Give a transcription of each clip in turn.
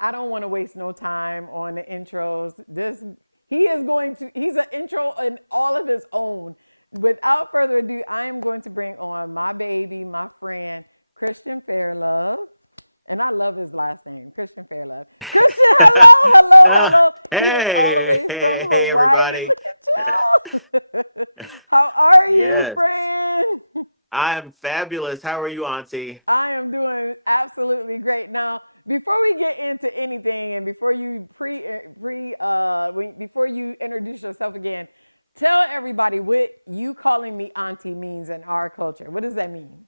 I don't want to waste no time on the intros. He's an intro in all of his own. Without further ado, I am going to bring on my baby, my friend, Christian Farelove. And I love his last name, Christian Farelove. Christian, hello, hello, hello. He is all the Hey, way from hey, hey, Hawaii. everybody. Look at you. How are you, Yes, friend? I'm fabulous. How are you, Auntie? I am doing absolutely great. Now, before we get into anything, and before you before you introduce yourself again, tell everybody what you calling me auntie means in our culture. What does that mean?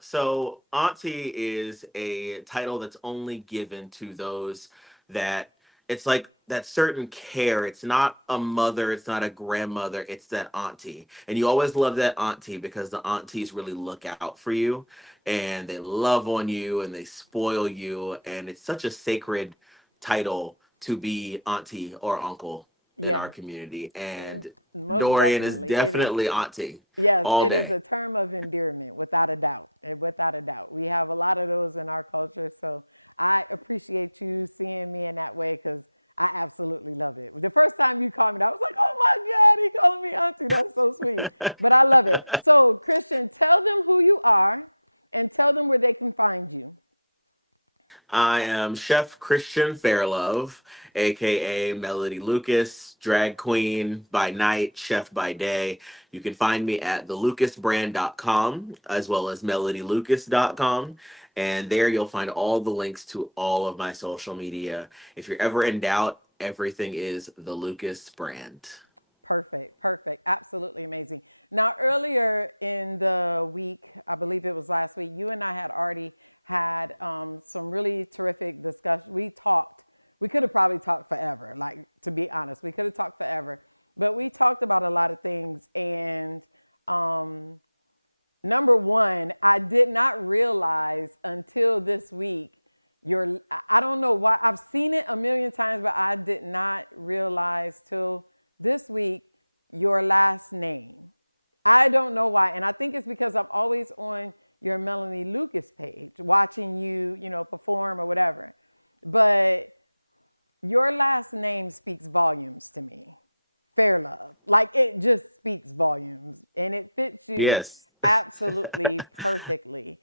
So, Auntie is a title that's only given to those that it's like that certain care. It's not a mother, it's not a grandmother, it's that auntie. And you always love that auntie because the aunties really look out for you and they love on you and they spoil you. And it's such a sacred title to be auntie or uncle in our Yes, community. And most Dorian is definitely. It is. definitely auntie Yes, all it is day. a term of endearment, without a doubt. Without a doubt. We have a lot of those in our culture. So I appreciate you seeing me in that way because I absolutely love it. The first time you called me, I was like, oh my God, he calling me auntie. That's so sweet. But I love it. So, Christian, tell them who you are and tell them where they can find you. I am Chef Christian Farelove, aka Melody Lucas, drag queen by night, chef by day. You can find me at thelucasbrand.com as well as melodylucas.com. And there you'll find all the links to all of my social media. If you're ever in doubt, everything is the Lucas brand. Perfect, perfect, absolutely amazing. Now, earlier in the week, I believe it was last week, you and I had already had some really terrific discussion. We talked. We could have probably talked forever. Like, to be honest, we could have talked forever. But we talked about a lot of things. And um, number one, I did not realize until this week. I don't know why. I've seen it a million times, but I did not realize till this week your last name. I don't know why. And I think it's because I'm always on your Melanie Lucas page watching you, perform or whatever. But your last name speaks volumes to me. Fair love. Like, it just speaks volumes and it fits you Yes. absolutely perfectly.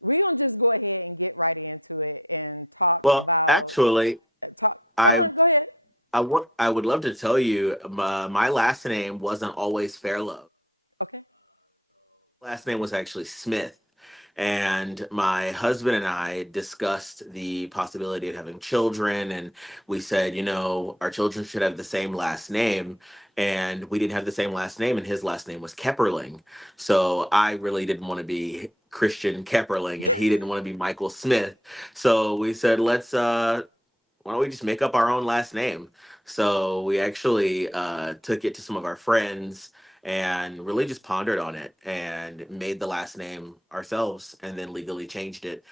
We're gonna just go ahead and get right into it and talk Well, about actually, talk. I Go ahead. I would love to tell you my last name wasn't always Fairlove. Okay. Last name was actually Smith. And my husband and I discussed the possibility of having children. And we said, our children should have the same last name. And we didn't have the same last name, and his last name was Kepperling. So I really didn't want to be Christian Kepperling, and he didn't want to be Michael Smith. So we said, why don't we just make up our own last name? So we actually took it to some of our friends and really just pondered on it and made the last name ourselves and then legally changed it.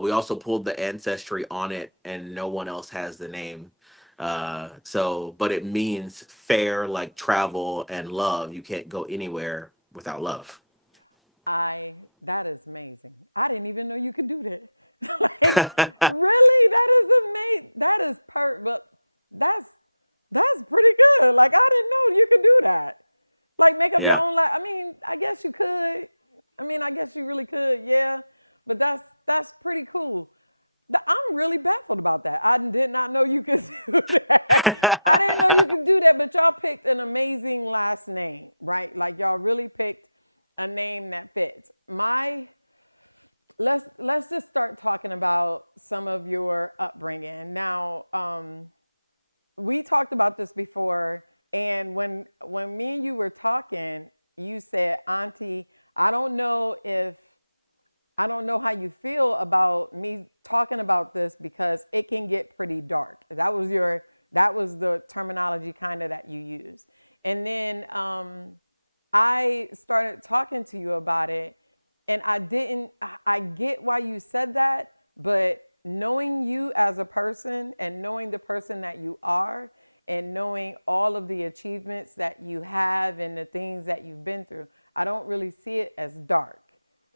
We also pulled the ancestry on it, and no one else has the name. But it means fair, like travel and love. You can't go anywhere without love. That is amazing. I didn't even know you could do that. Like, really, that is amazing. That is but that's that's pretty good. Like, I didn't know you could do that. Like, make up your Yeah. own life. I mean, I guess you could. I mean, I guess you really could, yeah. But that's pretty cool. I'm really baffled about that. I did not know you could do that. I didn't know you could do that, but y'all picked an amazing last name, right? Like, y'all really picked a name that fits. Let's just start talking about some of your upbringing. Now, we talked about this before, and when me and you were talking, you said, Auntie, I don't know if I don't know how you feel about me talking about this because it can get pretty dark. That was the terminology kind of that you used. And then I started talking to you about it, and I get why you said that, but knowing you as a person and knowing the person that you are and knowing all of the achievements that you have and the things that you've been through, I don't really see it as dark.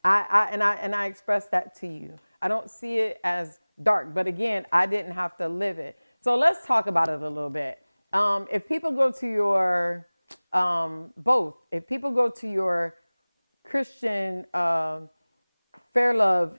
And I express that to you. I don't see it as dark. But again, I didn't have to live it. So let's talk about it a little bit. If people go to your both, if people go to your Christian Farelove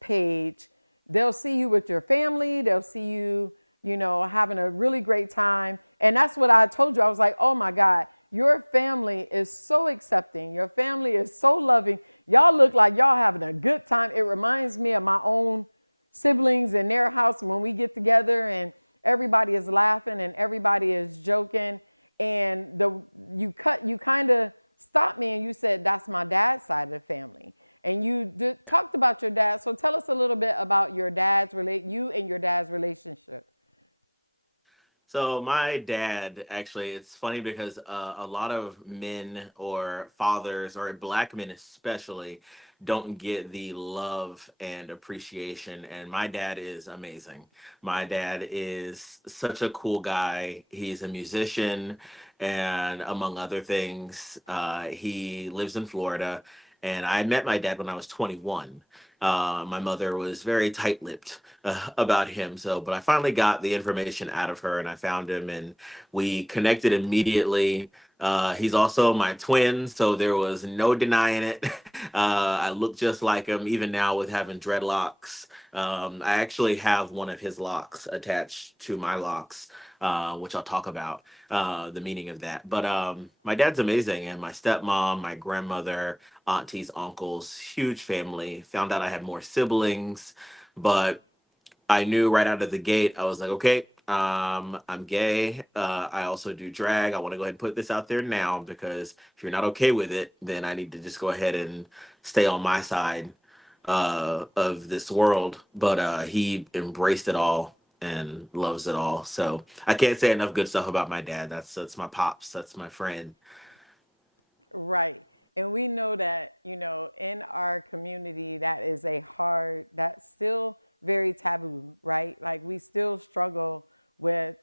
page, they'll see you with your family. They'll see you, having a really great time. And that's what I told you. I was like, oh my God, your family is so accepting. Your family is so loving. Y'all look like y'all having a good time. It reminds me of my own siblings in their house when we get together and everybody is laughing and everybody is joking. And you kind of stopped me and you said, that's my dad's side of the family. And you talked about your dad. So tell us a little bit about you and your dad's relationship. So my dad, actually, it's funny because a lot of men or fathers or black men especially don't get the love and appreciation. And my dad is amazing. My dad is such a cool guy. He's a musician, and among other things, he lives in Florida. And I met my dad when I was 21. My mother was very tight-lipped about him. So, but I finally got the information out of her, and I found him, and we connected immediately. He's also my twin, so there was no denying it. I look just like him, even now with having dreadlocks. I actually have one of his locks attached to my locks, which I'll talk about the meaning of that. But my dad's amazing, and my stepmom, my grandmother, aunties, uncles, huge family. Found out I had more siblings, but I knew right out of the gate, I was like, okay, I'm gay. I also do drag. I want to go ahead and put this out there now because if you're not okay with it, then I need to just go ahead and stay on my side of this world. But he embraced it all and loves it all. So I can't say enough good stuff about my dad. That's my pops. That's my friend. Right. And we know that, in our community, that's still very taboo, right? Like we still struggle with,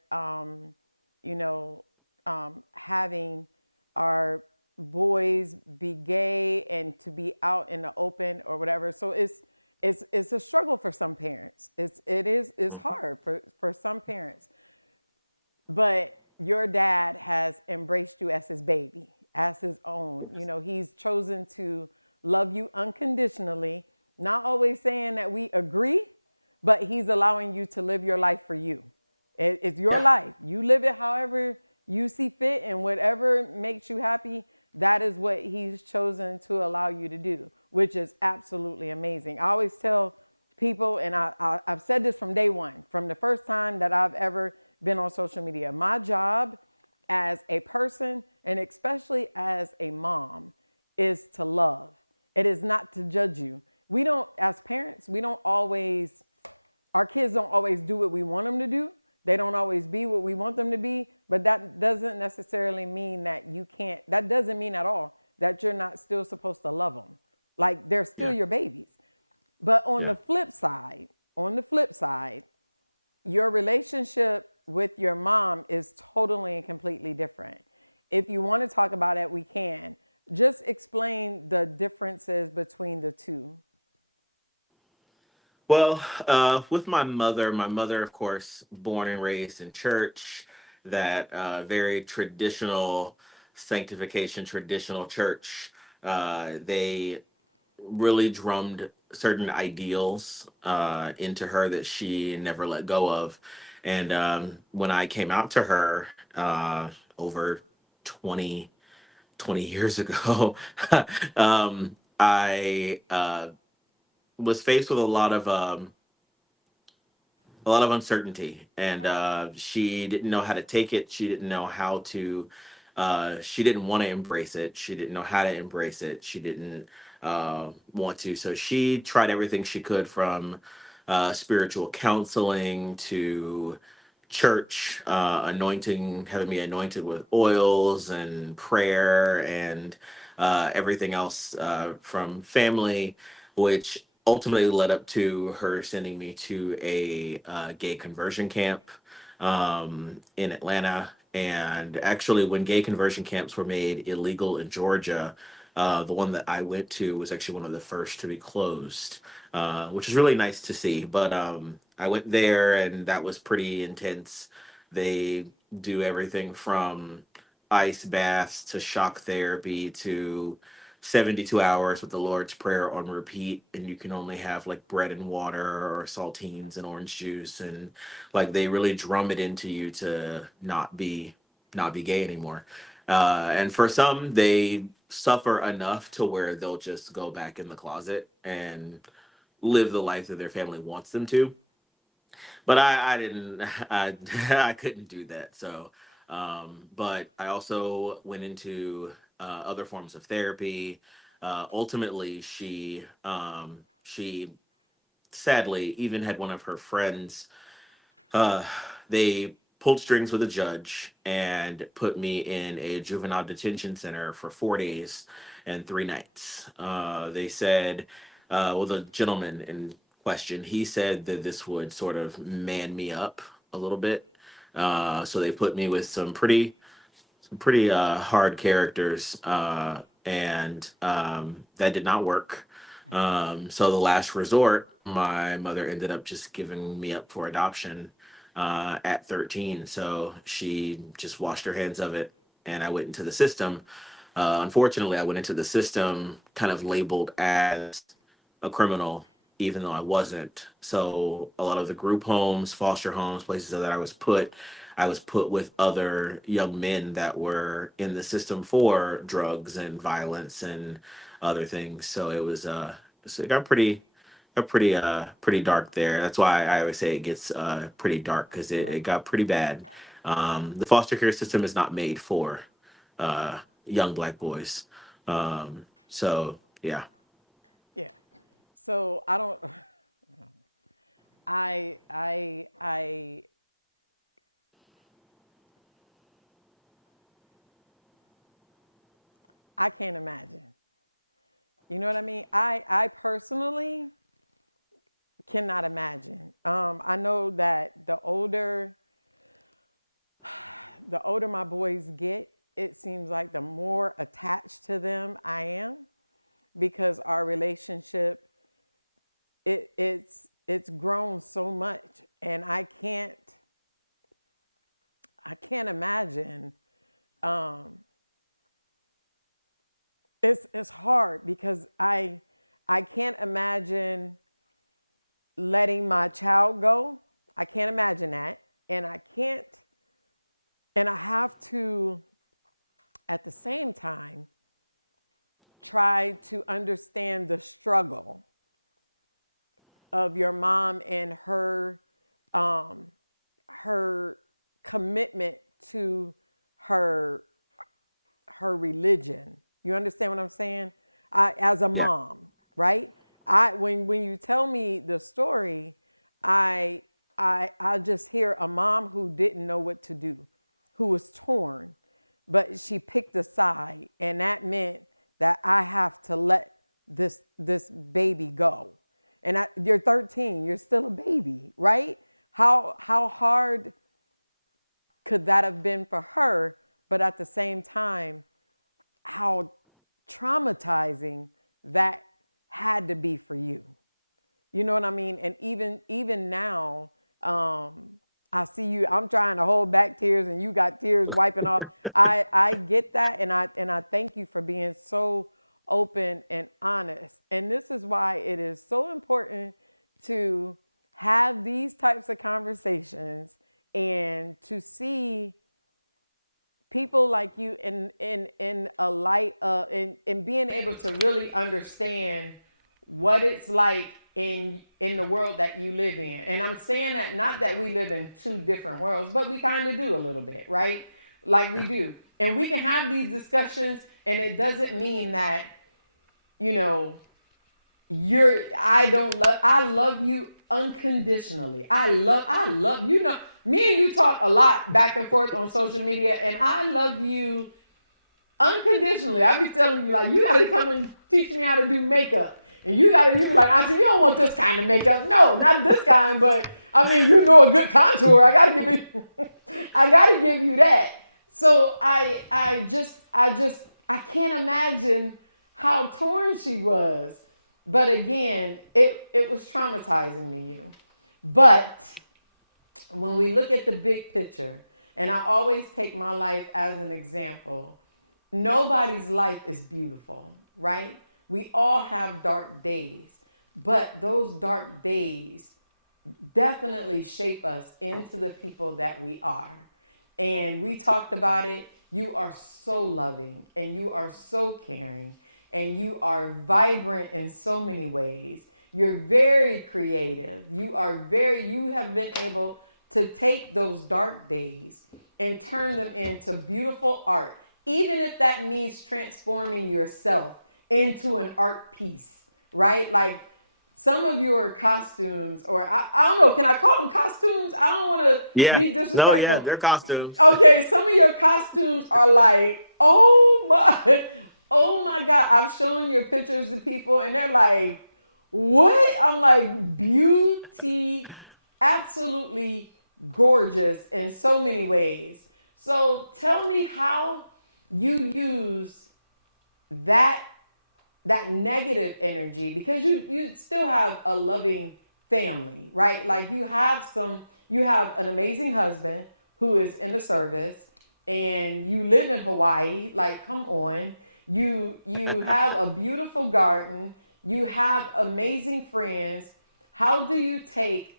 having our boys be gay and to be out in the open or whatever. So it's a struggle for some parents. It's hard for some parents. But your dad has embraced you as his baby, as his own. He's chosen to love you unconditionally, not always saying that we agree, but he's allowing you to live your life for you. It's your Yeah. life. You live it however you see fit and whatever makes you happy, that is what he's chosen to allow you to do, which is absolutely amazing. I always tell people, and I've said this from day one, from the first time that I've ever been on social media, my job as a person and especially as a mom is to love. It is not to judge you. We don't, as parents, our kids don't always do what we want them to do. They don't always be what we want them to be, but that doesn't necessarily mean that doesn't mean at all that you're not still supposed to love them. Like they're still Yeah. your babies. But Yeah. on the flip side, your relationship with your mom is totally and completely different. If you want to talk about it, we can. Just explain the differences between the two. Well, with my mother, of course, born and raised in church, that very traditional sanctification, traditional church. They really drummed certain ideals into her that she never let go of. And when I came out to her over 20 years ago, I was faced with a lot of uncertainty, and she didn't know how to take it. She didn't know how to she didn't want to embrace it. She didn't know how to embrace it. She didn't want to, so she tried everything she could, from spiritual counseling to church anointing, having me anointed with oils and prayer and everything else, from family, which ultimately led up to her sending me to a gay conversion camp in Atlanta. And actually, when gay conversion camps were made illegal in Georgia, The one that I went to was actually one of the first to be closed, which is really nice to see. But I went there, and that was pretty intense. They do everything from ice baths to shock therapy to 72 hours with the Lord's Prayer on repeat, and you can only have like bread and water or saltines and orange juice, and like they really drum it into you to not be gay anymore. And for some, they suffer enough to where they'll just go back in the closet and live the life that their family wants them to. But I didn't, I couldn't do that. So, but I also went into other forms of therapy. Ultimately, she sadly even had one of her friends, uh, they pulled strings with a judge and put me in a juvenile detention center for 4 days and 3 nights. They said, well, the gentleman in question, he said that this would sort of man me up a little bit. So they put me with some pretty hard characters, and that did not work. So the last resort, my mother ended up just giving me up for adoption at 13. So she just washed her hands of it, and I went into the system. Unfortunately, I went into the system kind of labeled as a criminal, even though I wasn't. So a lot of the group homes, foster homes, places that I was put with other young men that were in the system for drugs and violence and other things. So it got pretty dark there. That's why I always say it gets pretty dark, because it got pretty bad. The foster care system is not made for young black boys. So yeah. Yeah. So I don't. I I can't imagine. You know what I mean? I personally cannot imagine. I know that the older my boys get, it seems like the more attached to them I am, because our relationship, it's grown so much, and I can't imagine. um it's hard because I can't imagine letting my child go. I can't imagine that. And I can't, and I have to, at the same time, try to understand the struggle of your mom and um, her commitment to her her religion. You understand what I'm saying? As a Yeah. mom, right? When you tell me the story, I I just hear a mom who didn't know what to do, who was torn, but she picked a side, and that meant that I have to let this baby go. And you're 13, you're still a baby, right? How hard could that have been for her? But at the same time, how traumatizing that had to be for you. You know what I mean? And even now, I see you. I'm trying to hold back tears, and you got tears wiping off. I get that, and I thank you for being so open and honest. And this is why it is so important to have these types of conversations and to see people like you in a light of in being able to really understand what it's like in the world that you live in. And I'm saying that not that we live in two different worlds, but we kind of do a little bit, right? Like we do. And we can have these discussions, and it doesn't mean that, you know, I love you unconditionally. I love me and you talk a lot back and forth on social media, and I love you unconditionally. I be telling you, like, you gotta come and teach me how to do makeup. And you be like, Auntie, you don't want this kind of makeup. No, not this kind, but I mean, you know, a good contour. I gotta give you that. So I can't imagine how torn she was. But again, it was traumatizing to you. But when we look at the big picture, and I always take my life as an example, nobody's life is beautiful, right? We all have dark days, but those dark days definitely shape us into the people that we are. And we talked about it. You are so loving and you are so caring and you are vibrant in so many ways. You're very creative. You have been able to take those dark days and turn them into beautiful art, even if that means transforming yourself into an art piece, right? Like some of your costumes, or I don't know, can I call them costumes? I don't want to Yeah. be No, yeah, disrespectful. they're costumes. Okay, some of your costumes are like, oh my, oh my God. I've shown your pictures to people and they're like, what? I'm like, beauty, absolutely gorgeous in so many ways. So tell me how you use that that negative energy, because you still have a loving family, right? Like you have an amazing husband who is in the service and you live in Hawaii. Like, come on. You have a beautiful garden, you have amazing friends. How do you take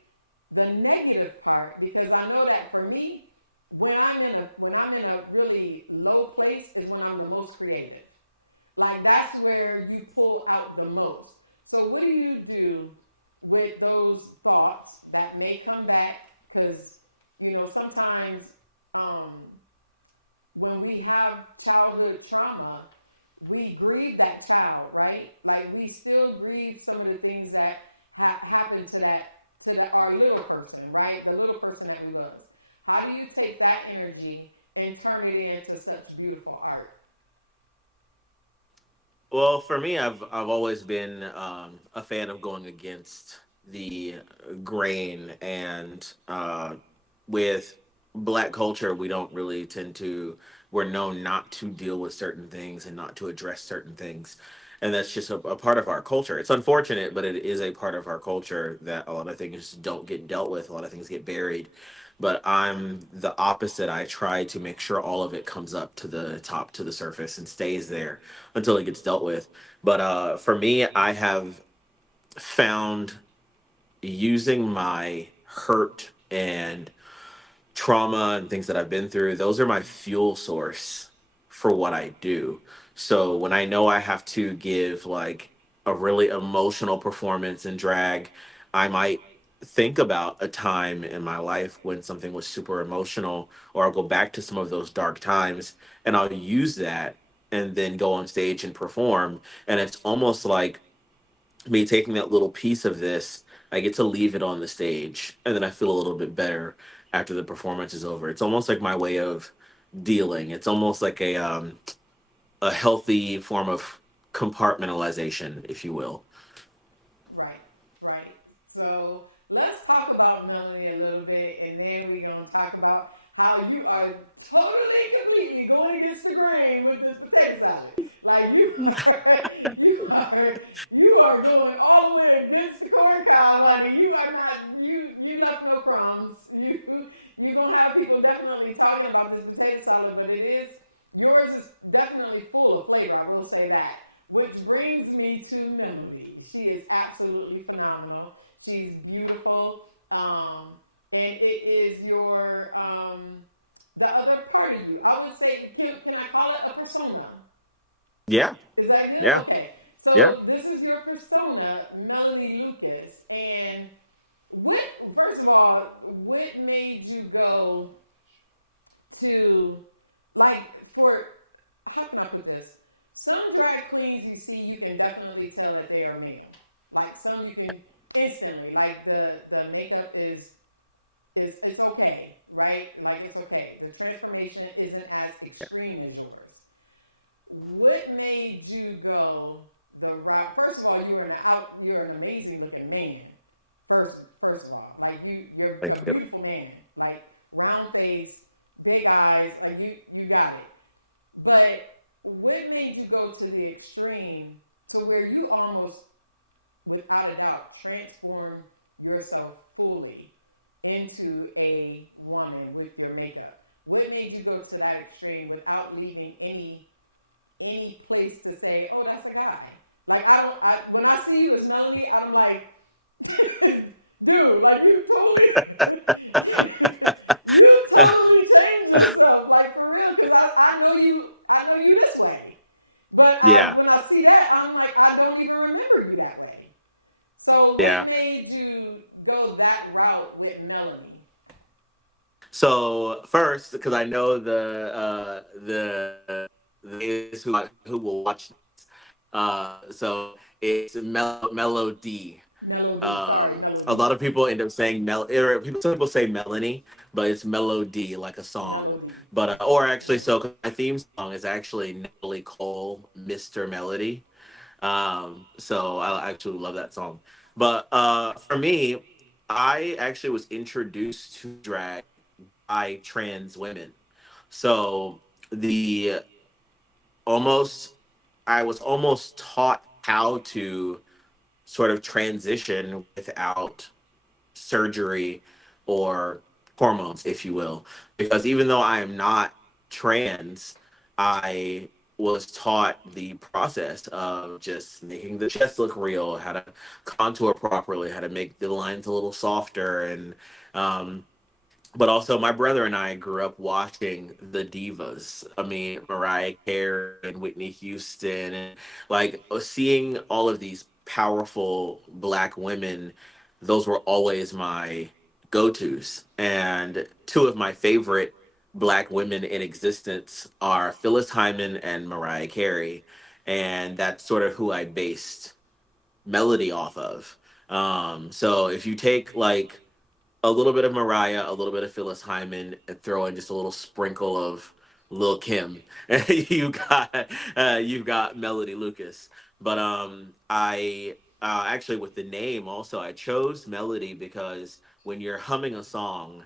the negative part? Because I know that for me, when I'm in a really low place is when I'm the most creative. Like that's where you pull out the most. So what do you do with those thoughts that may come back? Because, sometimes when we have childhood trauma, we grieve that child, right? Like we still grieve some of the things that happened to our little person, right? The little person that we was. How do you take that energy and turn it into such beautiful art? Well, for me, I've always been a fan of going against the grain, and with Black culture, we don't really tend to. We're known not to deal with certain things and not to address certain things, and that's just a part of our culture. It's unfortunate, but it is a part of our culture that a lot of things don't get dealt with. A lot of things get buried. But I'm the opposite. I try to make sure all of it comes up to the top, to the surface, and stays there until it gets dealt with. But for me, I have found using my hurt and trauma and things that I've been through, those are my fuel source for what I do. So when I know I have to give like a really emotional performance and drag, I might think about a time in my life when something was super emotional, or I'll go back to some of those dark times and I'll use that and then go on stage and perform. And it's almost like me taking that little piece of this, I get to leave it on the stage, and then I feel a little bit better after the performance is over. It's almost like my way of dealing. It's almost like a healthy form of compartmentalization, if you will. Right, right. So let's talk about Melanie a little bit, and then we're gonna talk about how you are totally, completely going against the grain with this potato salad. Like you are going all the way against the corn cob, honey. You are not. You left no crumbs. You gonna have people definitely talking about this potato salad, but yours is definitely full of flavor. I will say that. Which brings me to Melody. She is absolutely phenomenal. She's beautiful. And it is the other part of you. I would say, can I call it a persona? Yeah, Is that good? yeah, Okay. yeah. So this is your persona, Melanie Lucas. And first of all, what made you go to, like, how can I put this? Some drag queens you see, you can definitely tell that they are male. Like some you can instantly, like the makeup is it's okay, right? Like it's okay. The transformation isn't as extreme as yours. What made you go the route? First of all, you're an amazing looking man. First of all, like you're a Thank you. beautiful man. Like round face, big eyes, like you got it. But what made you go to the extreme to where you almost, without a doubt, transform yourself fully into a woman with your makeup? What made you go to that extreme without leaving any place to say, "Oh, that's a guy"? Like I don't. When I see you as Melanie, I'm like, dude, like you totally, you totally changed yourself, like for real. Because I know you this way, but Yeah. when I see that, I'm like, I don't even remember you that way. So what Yeah. made you go that route with Melanie? So first, because I know the who will watch this, so it's Melody. Melody, sorry, A Melody, lot of people end up saying some people say Melanie, but it's Melody like a song. Melody. But Okay, or actually, yeah. so my theme song is actually Natalie Cole, Mr. Melody. So I actually love that song. But for me, I actually was introduced to drag by trans women. So the almost I was almost taught how to sort of transition without surgery or hormones, if you will. Because even though I am not trans, I was taught the process of just making the chest look real, how to contour properly, how to make the lines a little softer, and um, but also my brother and I grew up watching the divas. I mean, Mariah Carey and Whitney Houston, and like seeing all of these powerful black women. Those were always my go-tos. And two of my favorite black women in existence are Phyllis Hyman and Mariah Carey, and that's sort of who I based Melody off of. So if you take like a little bit of Mariah, a little bit of Phyllis Hyman, and throw in just a little sprinkle of Lil Kim. You've got Melody Lucas. But I actually with the name also I chose Melody because when you're humming a song,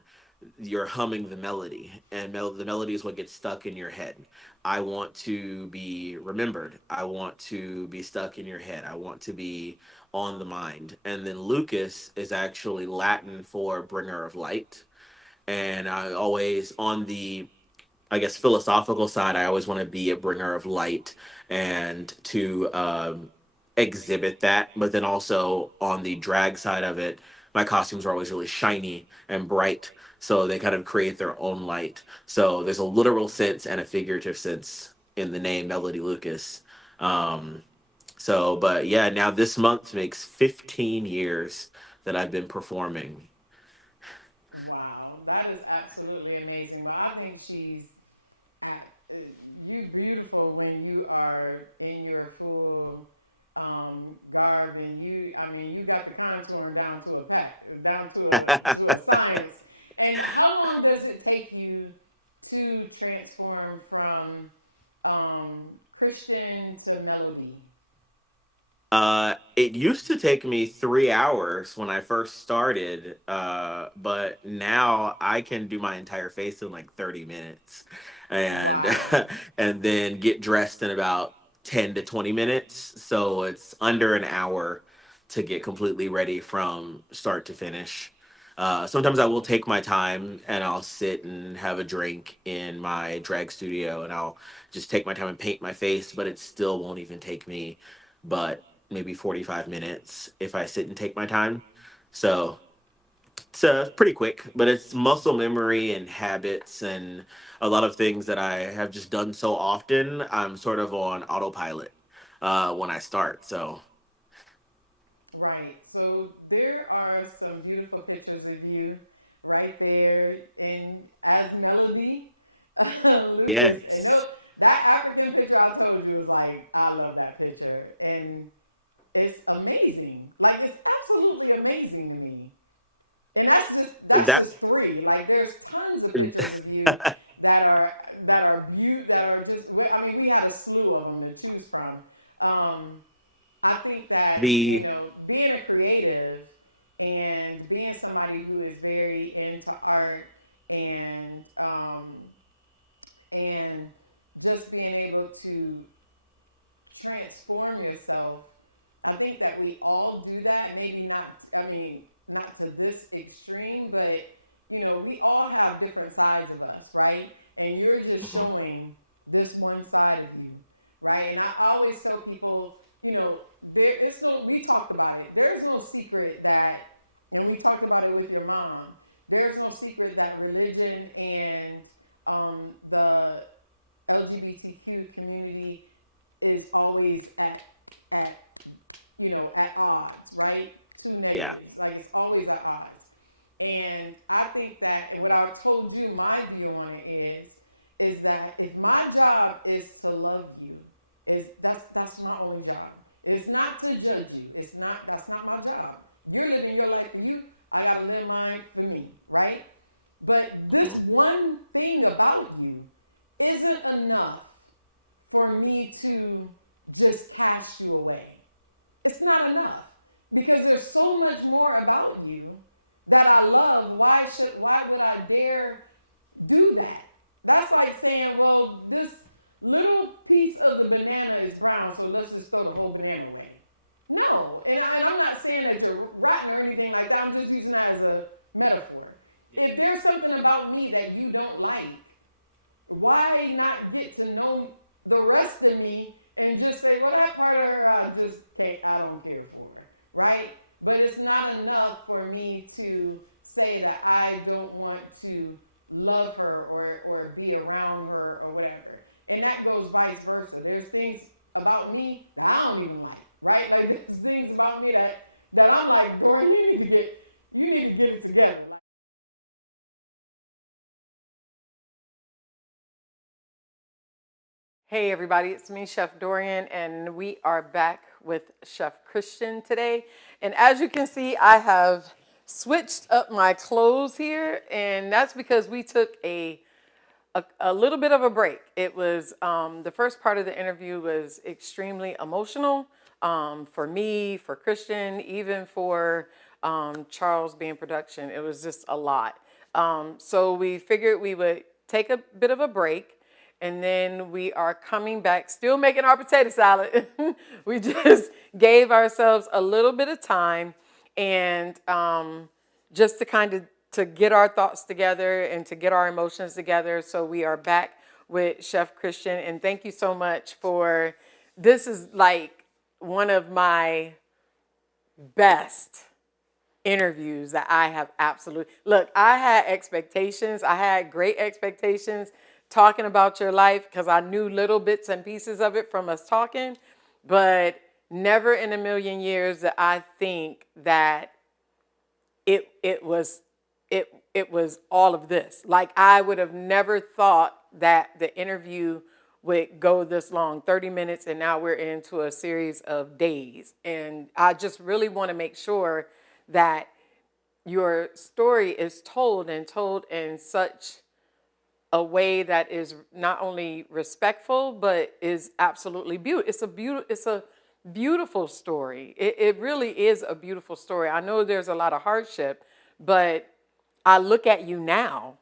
you're humming the melody, and the melody is what gets stuck in your head. I want to be remembered. I want to be stuck in your head. I want to be on the mind. And then Lucas is actually Latin for bringer of light. And I always, on the, I guess, philosophical side, I always want to be a bringer of light and to exhibit that. But then also on the drag side of it, my costumes are always really shiny and bright. So they kind of create their own light. So there's a literal sense and a figurative sense in the name Melody Lucas. Um, but yeah, now this month makes 15 years that I've been performing. Wow, that is absolutely amazing. Well, I think at, you beautiful when you are in your full garb, and I mean, you got the contouring down to a down to a science. And how long does it take you to transform from Christian to Melody? It used to take me 3 hours when I first started, but now I can do my entire face in like 30 minutes, and Wow. and then get dressed in about 10 to 20 minutes. So it's under an hour to get completely ready from start to finish. Sometimes I will take my time and I'll sit and have a drink in my drag studio and I'll just take my time and paint my face, but it still won't even take me but maybe 45 minutes if I sit and take my time. So it's pretty quick, but it's muscle memory and habits and a lot of things that I have just done so often. I'm sort of on autopilot when I start. So, Right. So there are some beautiful pictures of you right there in as Melody Lucas. And no, yes. that African picture I told you was like, I love that picture. And it's amazing. Like it's absolutely amazing to me. And that's That just three. Like there's tons of pictures of you that are just. I mean, we had a slew of them to choose from. Um, I think that, the being a creative and being somebody who is very into art and and just being able to transform yourself. I think that we all do that. Maybe not, I mean, not to this extreme, but we all have different sides of us, right? And you're just Hmm. showing this one side of you, right? And I always tell people, there is no, we talked about it. There's no secret that, and we talked about it with your mom, there's no secret that religion and the LGBTQ community is always at at odds, right? Two Yeah. negatives, like it's always at odds. And I think that, and what I told you, my view on it is that if my job is to love you, is that's my only job. It's not to judge you. It's not That's not my job. You're living your life for you. I gotta live mine for me, right? But this Hmm. one thing about you isn't enough for me to just cast you away. It's not enough because there's so much more about you that I love. Why would I dare do that? That's like saying, well, this little piece of the banana is brown, so let's just throw the whole banana away. No, and I'm not saying that you're rotten or anything like that. I'm just using that as a metaphor. If there's something about me that you don't like, why not get to know the rest of me and just say, well, that part of her, I don't care for, right? But it's not enough for me to say that I don't want to love her or be around her or whatever. And that goes vice versa. There's things about me that I don't even like, right? Like there's things about me that I'm like, Dorian, you need to get it together. Like, hey, everybody, it's me, Chef Dorian, and we are back with Chef Christian today. And as you can see, I have switched up my clothes here, and that's because we took a little bit of a break. It was the first part of the interview was extremely emotional for me, for Christian, even for Charles being production. It was just a lot. So we figured we would take a bit of a break. And then we are coming back, still making our potato salad. We just gave ourselves a little bit of time and just to kind of to get our thoughts together and to get our emotions together. So we are back with Chef Christian, and thank you so much for this. Is like one of my best interviews that I have absolutely look. I had expectations. I had great expectations talking about your life because I knew little bits and pieces of it from us talking, but never in a million years that I think that it was it was all of this. Like I would have never thought that the interview would go this long, 30 minutes, and now we're into a series of days. And I just really want to make sure that your story is told and told in such a way that is not only respectful but is absolutely beautiful. It's a beautiful story. It really is a beautiful story. I know there's a lot of hardship, but I look at you now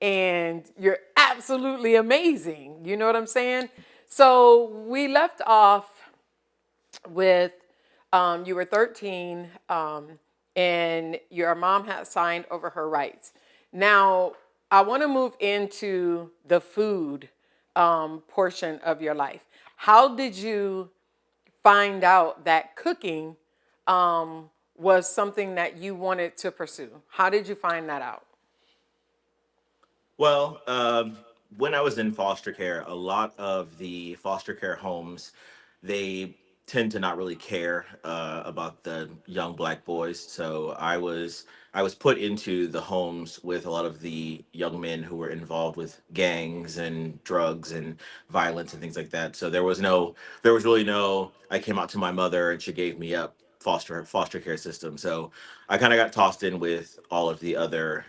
and you're absolutely amazing. You know what I'm saying? So we left off with you were 13 and your mom had signed over her rights. Now, I want to move into the food portion of your life. How did you find out that cooking was something that you wanted to pursue? How did you find that out? Well, when I was in foster care, a lot of the foster care homes, they tend to not really care about the young black boys. So I was put into the homes with a lot of the young men who were involved with gangs and drugs and violence and things like that. So there was really no. I came out to my mother and she gave me up foster care system. So I kind of got tossed in with all of the other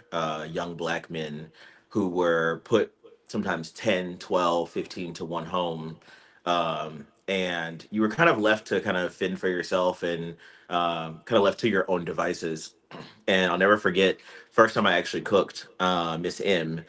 young black men who were put sometimes 10, 12, 15 to one home. And you were kind of left to kind of fend for yourself and kind of left to your own devices. And I'll never forget first time I actually cooked Miss M.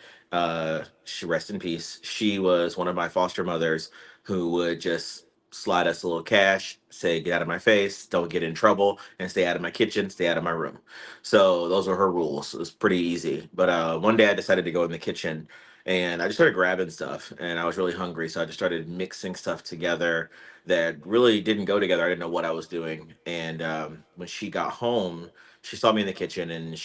She rest in peace. She was one of my foster mothers who would just slide us a little cash, say, "Get out of my face, don't get in trouble, and stay out of my kitchen, stay out of my room." So those were her rules. It was pretty easy. But one day I decided to go in the kitchen and I just started grabbing stuff and I was really hungry. So I just started mixing stuff together that really didn't go together. I didn't know what I was doing. And when she got home, she saw me in the kitchen and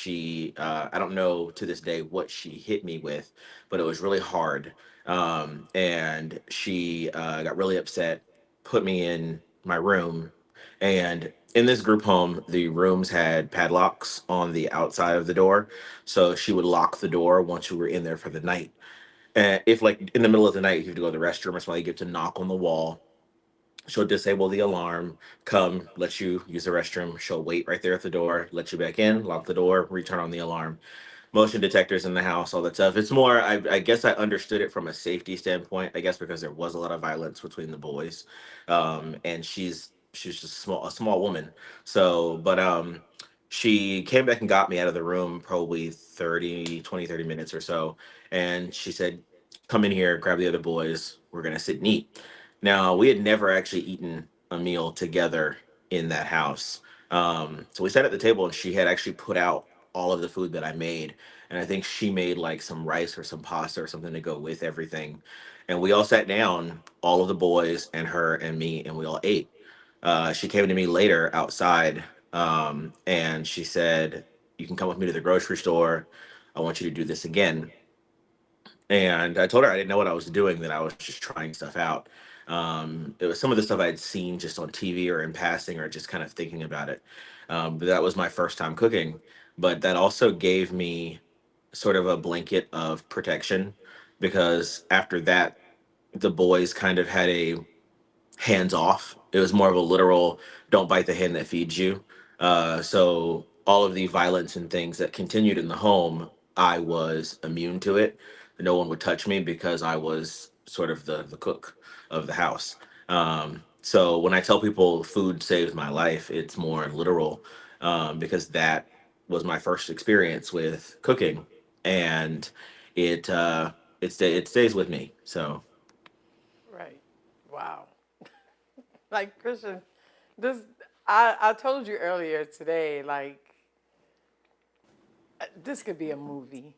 I don't know to this day what she hit me with, but it was really hard. And she got really upset, put me in my room. And in this group home, the rooms had padlocks on the outside of the door. So she would lock the door once you were in there for the night. And if, like, in the middle of the night, you have to go to the restroom or something, you get to knock on the wall. She'll disable the alarm, come, let you use the restroom. She'll wait right there at the door, let you back in, lock the door, return on the alarm. Motion detectors in the house, all that stuff. It's more, I guess I understood it from a safety standpoint, I guess because there was a lot of violence between the boys. And she's just a small woman. So, but she came back and got me out of the room probably 30 minutes or so. And she said, "Come in here, grab the other boys. We're going to sit and eat." Now, we had never actually eaten a meal together in that house. So we sat at the table and she had actually put out all of the food that I made. And I think she made like some rice or some pasta or something to go with everything. And we all sat down, all of the boys and her and me, and we all ate. She came to me later outside, and she said, "You can come with me to the grocery store. I want you to do this again." And I told her I didn't know what I was doing, that I was just trying stuff out. It was some of the stuff I'd seen just on TV or in passing or just kind of thinking about it. But that was my first time cooking. But that also gave me sort of a blanket of protection because after that, the boys kind of had a hands off. It was more of a literal "don't bite the hand that feeds you." So all of the violence and things that continued in the home, I was immune to it. No one would touch me because I was sort of the cook of the house. So when I tell people food saved my life, it's more literal, because that was my first experience with cooking, and it it stays with me. So Right. Wow. Like Christian, this I told you earlier today, like this could be a movie.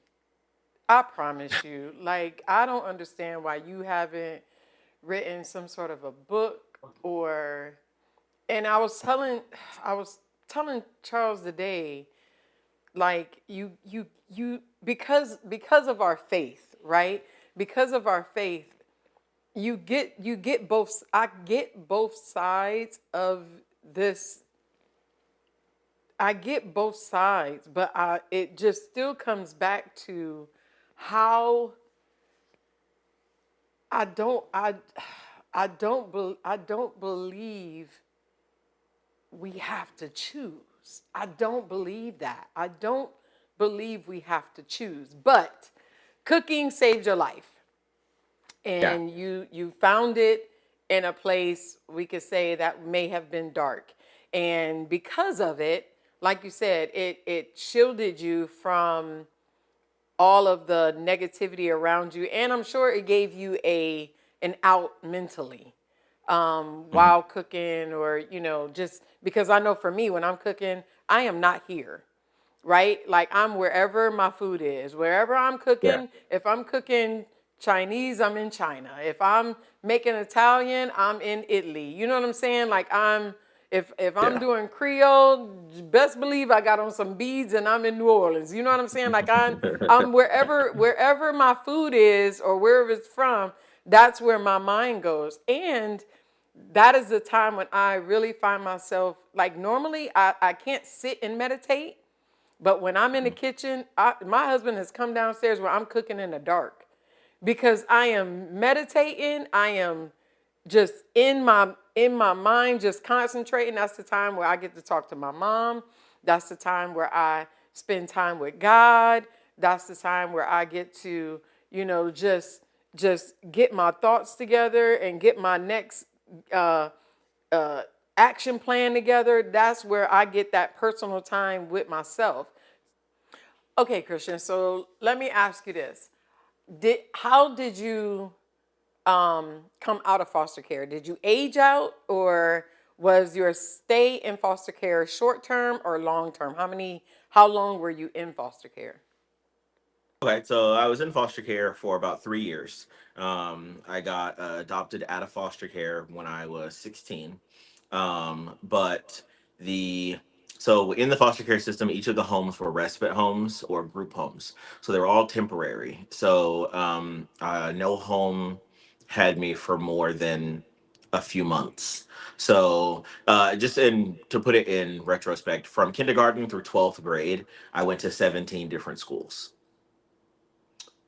I promise you. Like I don't understand why you haven't written some sort of a book or and I was telling Charles today, like you because of our faith, right? Because of our faith, you get both I get both sides of this. I get both sides, but it just still comes back to how I don't I I don't believe we have to choose. I don't believe that. I don't believe we have to choose. But cooking saved your life. yeah, And you found it in a place we could say that may have been dark. And because of it, like you said, it shielded you from all of the negativity around you. And I'm sure it gave you an out mentally mhm, while cooking or, just because I know for me, when I'm cooking, I am not here, right? Like I'm wherever my food is, wherever I'm yeah, cooking. If I'm cooking Chinese, I'm in China. If I'm making Italian, I'm in Italy. You know what I'm saying? Like if I'm yeah. doing Creole, best believe I got on some beads and I'm in New Orleans. You know what I'm saying? Like I'm wherever my food is or wherever it's from, that's where my mind goes. And that is the time when I really find myself like normally I can't sit and meditate, but when I'm in the kitchen, my husband has come downstairs where I'm cooking in the dark because I am meditating. I am just in my mind, just concentrating. That's the time where I get to talk to my mom. That's the time where I spend time with God. That's the time where I get to, just get my thoughts together and get my next uh, uh, action plan together. That's where I get that personal time with myself. Okay, Christian. So let me ask you this: How did you come out of foster care? Did you age out, or was your stay in foster care short term or long term? How long were you in foster care? Okay, so I was in foster care for about 3 years. I got adopted out of foster care when I was 16. But the so in the foster care system, each of the homes were respite homes or group homes. So they were all temporary. So no home had me for more than a few months. So just in to put it in retrospect, from kindergarten through 12th grade, I went to 17 different schools.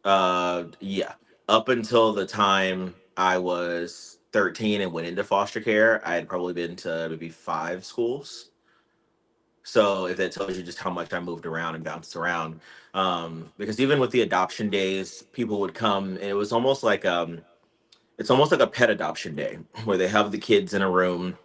Yeah. Up until the time I was 13 and went into foster care, I had probably been to maybe five schools. So if that tells you just how much I moved around and bounced around, because even with the adoption days, people would come, and it's almost like a pet adoption day where they have the kids in a room.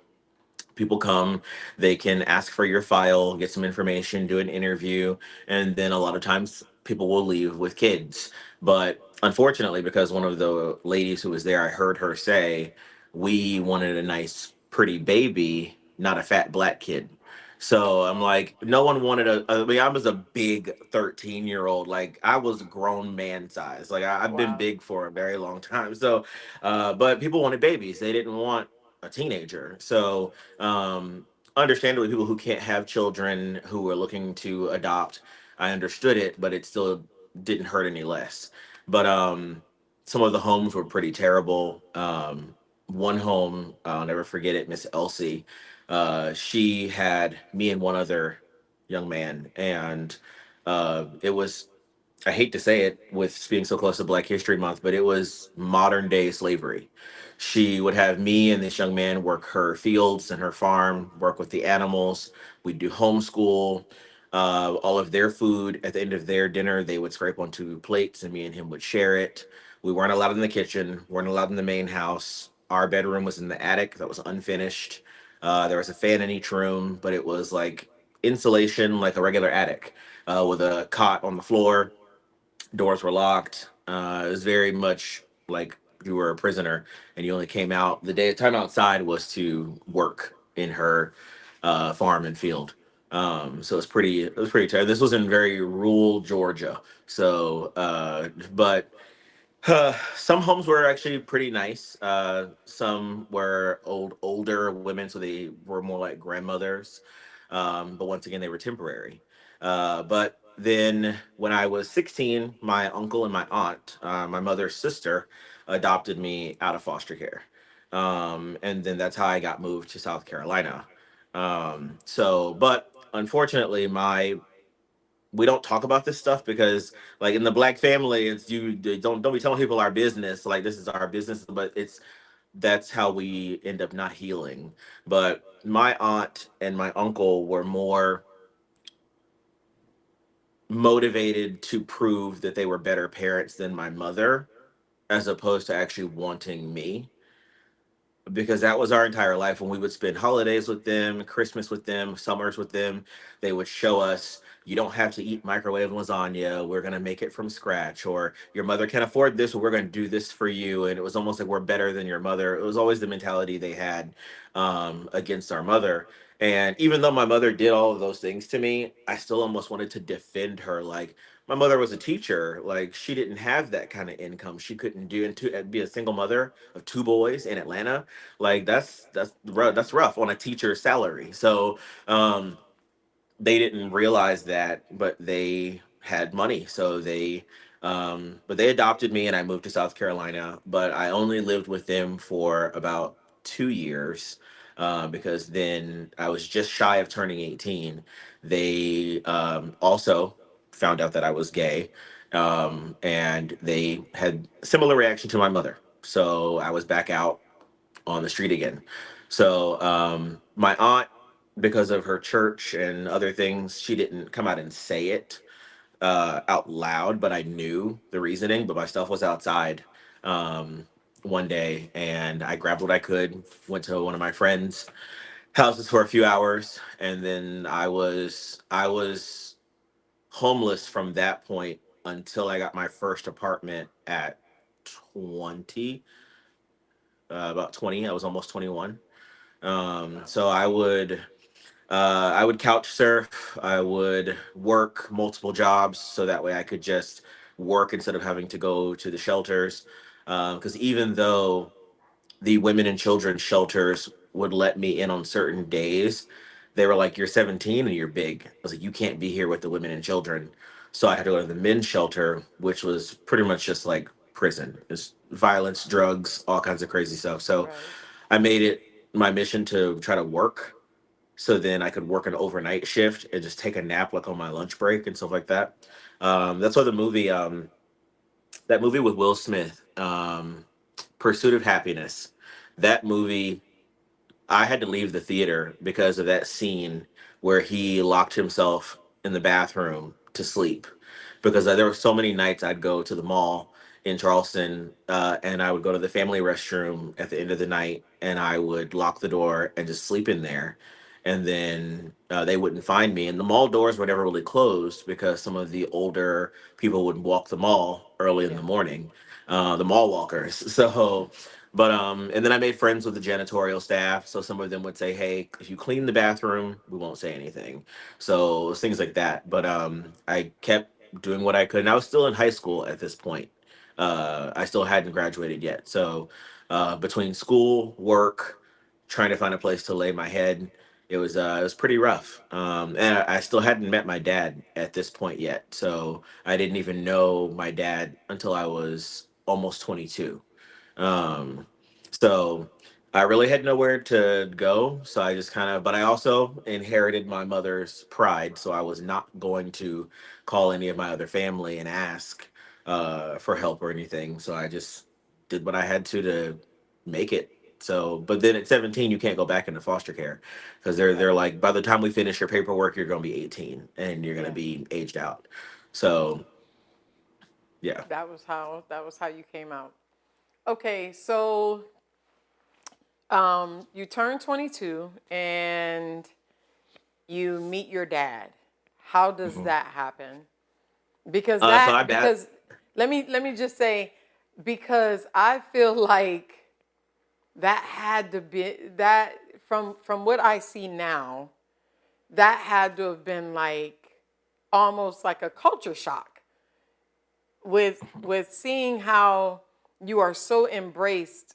People come, they can ask for your file, get some information, do an interview, and then a lot of times people will leave with kids. But unfortunately, because one of the ladies who was there, I heard her say, we wanted a nice pretty baby, not a fat black kid. So I'm like, no one wanted I mean, I was a big 13-year-old. Like, I was grown man size. Like, I've been Wow. big for a very long time. So but people wanted babies, they didn't want a teenager. So understandably, people who can't have children who are looking to adopt, I understood it, but it still didn't hurt any less. But some of the homes were pretty terrible. One home, I'll never forget it, Miss Elsie. She had me and one other young man, and it was, I hate to say it with being so close to Black History Month, but it was modern day slavery. She would have me and this young man work her fields and her farm, work with the animals. We'd do homeschool. All of their food at the end of their dinner, they would scrape onto plates, and me and him would share it. We weren't allowed in the kitchen, weren't allowed in the main house. Our bedroom was in the attic that was unfinished. There was a fan in each room, but it was like insulation, like a regular attic, with a cot on the floor. Doors were locked. It was very much like you were a prisoner, and you only came out the day time outside was to work in her farm and field. So it was pretty tight. This was in very rural Georgia. So, but some homes were actually pretty nice. Some were older women, so they were more like grandmothers. But once again, they were temporary. But then when I was 16, my uncle and my aunt, my mother's sister, adopted me out of foster care. And then that's how I got moved to South Carolina. But unfortunately, my we don't talk about this stuff because like in the black family it's you they don't be telling people our business, like this is our business, but it's that's how we end up not healing. But my aunt and my uncle were more motivated to prove that they were better parents than my mother, as opposed to actually wanting me, because that was our entire life. When we would spend holidays with them, Christmas with them, summers with them, they would show us, you don't have to eat microwave lasagna, we're going to make it from scratch, or your mother can't afford this, so we're going to do this for you. And it was almost like we're better than your mother. It was always the mentality they had against our mother. And even though my mother did all of those things to me, I still almost wanted to defend her. Like, my mother was a teacher, like she didn't have that kind of income, she couldn't do, and to be a single mother of two boys in Atlanta, like that's rough on a teacher's salary. So um, they didn't realize that, but they had money, so but they adopted me, and I moved to South Carolina. But I only lived with them for about 2 years. Because then I was just shy of turning 18. They also found out that I was gay, and they had similar reaction to my mother. So I was back out on the street again. So my aunt, because of her church and other things, she didn't come out and say it out loud, but I knew the reasoning. But my stuff was outside um, one day, and I grabbed what I could, went to one of my friends' houses for a few hours, and then I was homeless from that point until I got my first apartment at 20, about 20. I was almost 21. So I would couch surf. I would work multiple jobs so that way I could just work instead of having to go to the shelters. Because even though the women and children shelters would let me in on certain days, they were like, "You're 17 and you're big." I was like, "You can't be here with the women and children." So I had to go to the men's shelter, which was pretty much just like prison. It's violence, drugs, all kinds of crazy stuff. So Right. I made it my mission to try to work so then I could work an overnight shift and just take a nap like on my lunch break and stuff like that. That's why that movie with Will Smith, Pursuit of Happiness, that movie, I had to leave the theater because of that scene where he locked himself in the bathroom to sleep. Because there were so many nights I'd go to the mall in Charleston, and I would go to the family restroom at the end of the night, and I would lock the door and just sleep in there. And then they wouldn't find me. And the mall doors were never really closed because some of the older people would walk the mall early in the Yeah. morning, the mall walkers. So but and then I made friends with the janitorial staff. So some of them would say, "Hey, if you clean the bathroom, we won't say anything." So things like that. But I kept doing what I could, and I was still in high school at this point. I still hadn't graduated yet. So between school, work, trying to find a place to lay my head, it was pretty rough. And I still hadn't met my dad at this point yet. So I didn't even know my dad until I was almost 22. um, so I really had nowhere to go. So I just kind of, but I also inherited my mother's pride. So I was not going to call any of my other family and ask for help or anything. So I just did what I had to make it. So, but then at 17, you can't go back into foster care because they're Right. like, by the time we finish your paperwork, you're going to be 18 and you're going to Yeah. be aged out. So, yeah. That was how you came out. Okay, so you turn 22 and you meet your dad. How does Mhm. that happen? Because So I that bet. because let me just say, because I feel like that had to be that, from what I see now, that had to have been like almost like a culture shock with seeing how you are so embraced,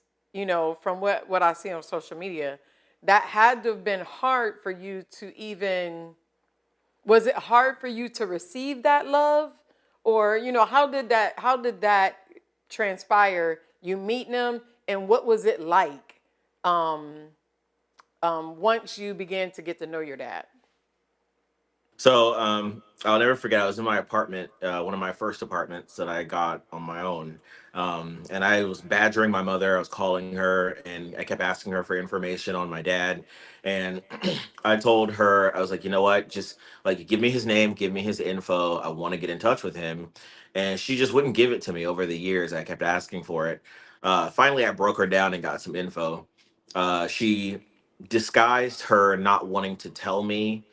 from what I see on social media. That had to have been hard for you to even, was it hard for you to receive that love? Or, how did that transpire, you meeting them, and what was it like, um, once you began to get to know your dad? So I'll never forget. I was in my apartment, one of my first apartments that I got on my own, and I was badgering my mother. I was calling her, and I kept asking her for information on my dad. And I told her, I was like, you know what? Just like give me his name, give me his info. I want to get in touch with him. And she just wouldn't give it to me over the years. I kept asking for it. Finally, I broke her down and got some info. She disguised her not wanting to tell me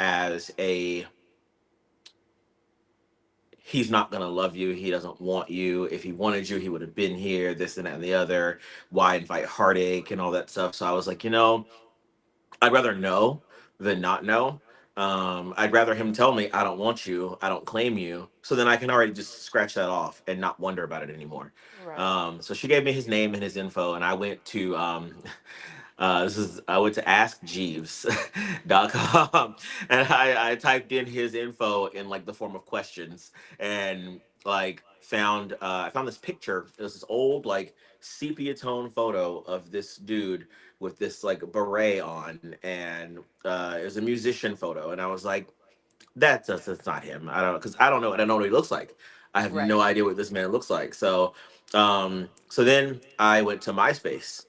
as a, he's not going to love you, he doesn't want you, if he wanted you he would have been here, this and that and the other, why invite heartache and all that stuff. So I was like, I'd rather know than not know. I'd rather him tell me I don't want you, I don't claim you, so then I can already just scratch that off and not wonder about it anymore. Right. So she gave me his name and his info, and I went to I went to askjeeves.com and I typed in his info in like the form of questions and like found I found this picture. It was this old like sepia tone photo of this dude with this like beret on, and it was a musician photo, and I was like, that's not him. I don't, because I don't know what he looks like. I have Right. no idea what this man looks like. So so then I went to MySpace,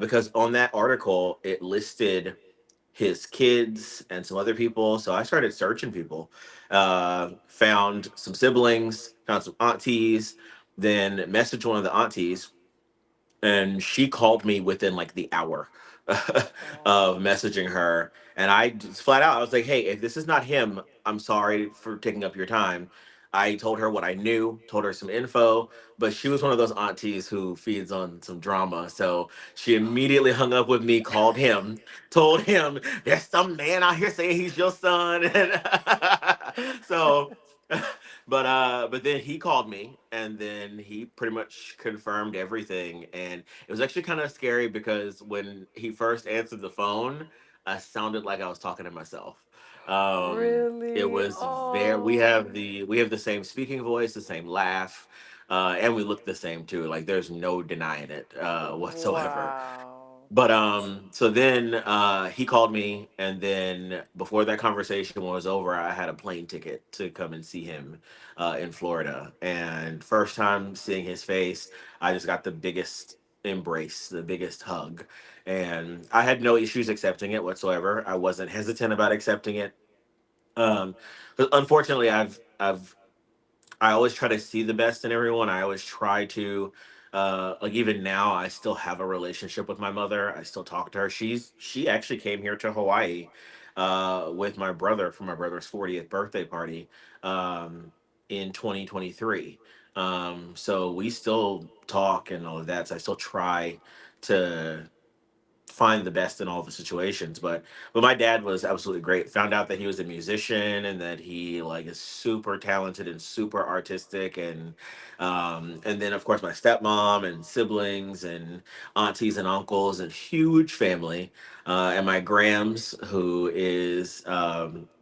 because on that article it listed his kids and some other people. So I started searching people, found some siblings, found some aunties, then messaged one of the aunties, and she called me within like the hour Wow. of messaging her. And I just flat out, I was like, "Hey, if this is not him, I'm sorry for taking up your time. I told her what I knew, told her some info, but she was one of those aunties who feeds on some drama. So she immediately hung up with me, called him, told him there's some man out here saying he's your son. And so but then he called me and then he pretty much confirmed everything. And it was actually kind of scary because when he first answered the phone, I sounded like I was talking to myself. It Really? was very. Oh, We have the same speaking voice, the same laugh, and we look the same too. Like there's no denying it whatsoever. wow. But so then he called me, and then before that conversation was over, I had a plane ticket to come and see him in Florida. And first time seeing his face, I just got the biggest embrace, the biggest hug, and I had no issues accepting it whatsoever. I wasn't hesitant about accepting it. But unfortunately, I always try to see the best in everyone. I always try to, like even now, I still have a relationship with my mother. I still talk to her. She actually came here to Hawaii, with my brother for my brother's 40th birthday party, in 2023. So we still talk and all of that. So I still try to find the best in all the situations. But my dad was absolutely great. Found out that he was a musician and that he like is super talented and super artistic. And then of course my stepmom and siblings and aunties and uncles and huge family. And my grams, who is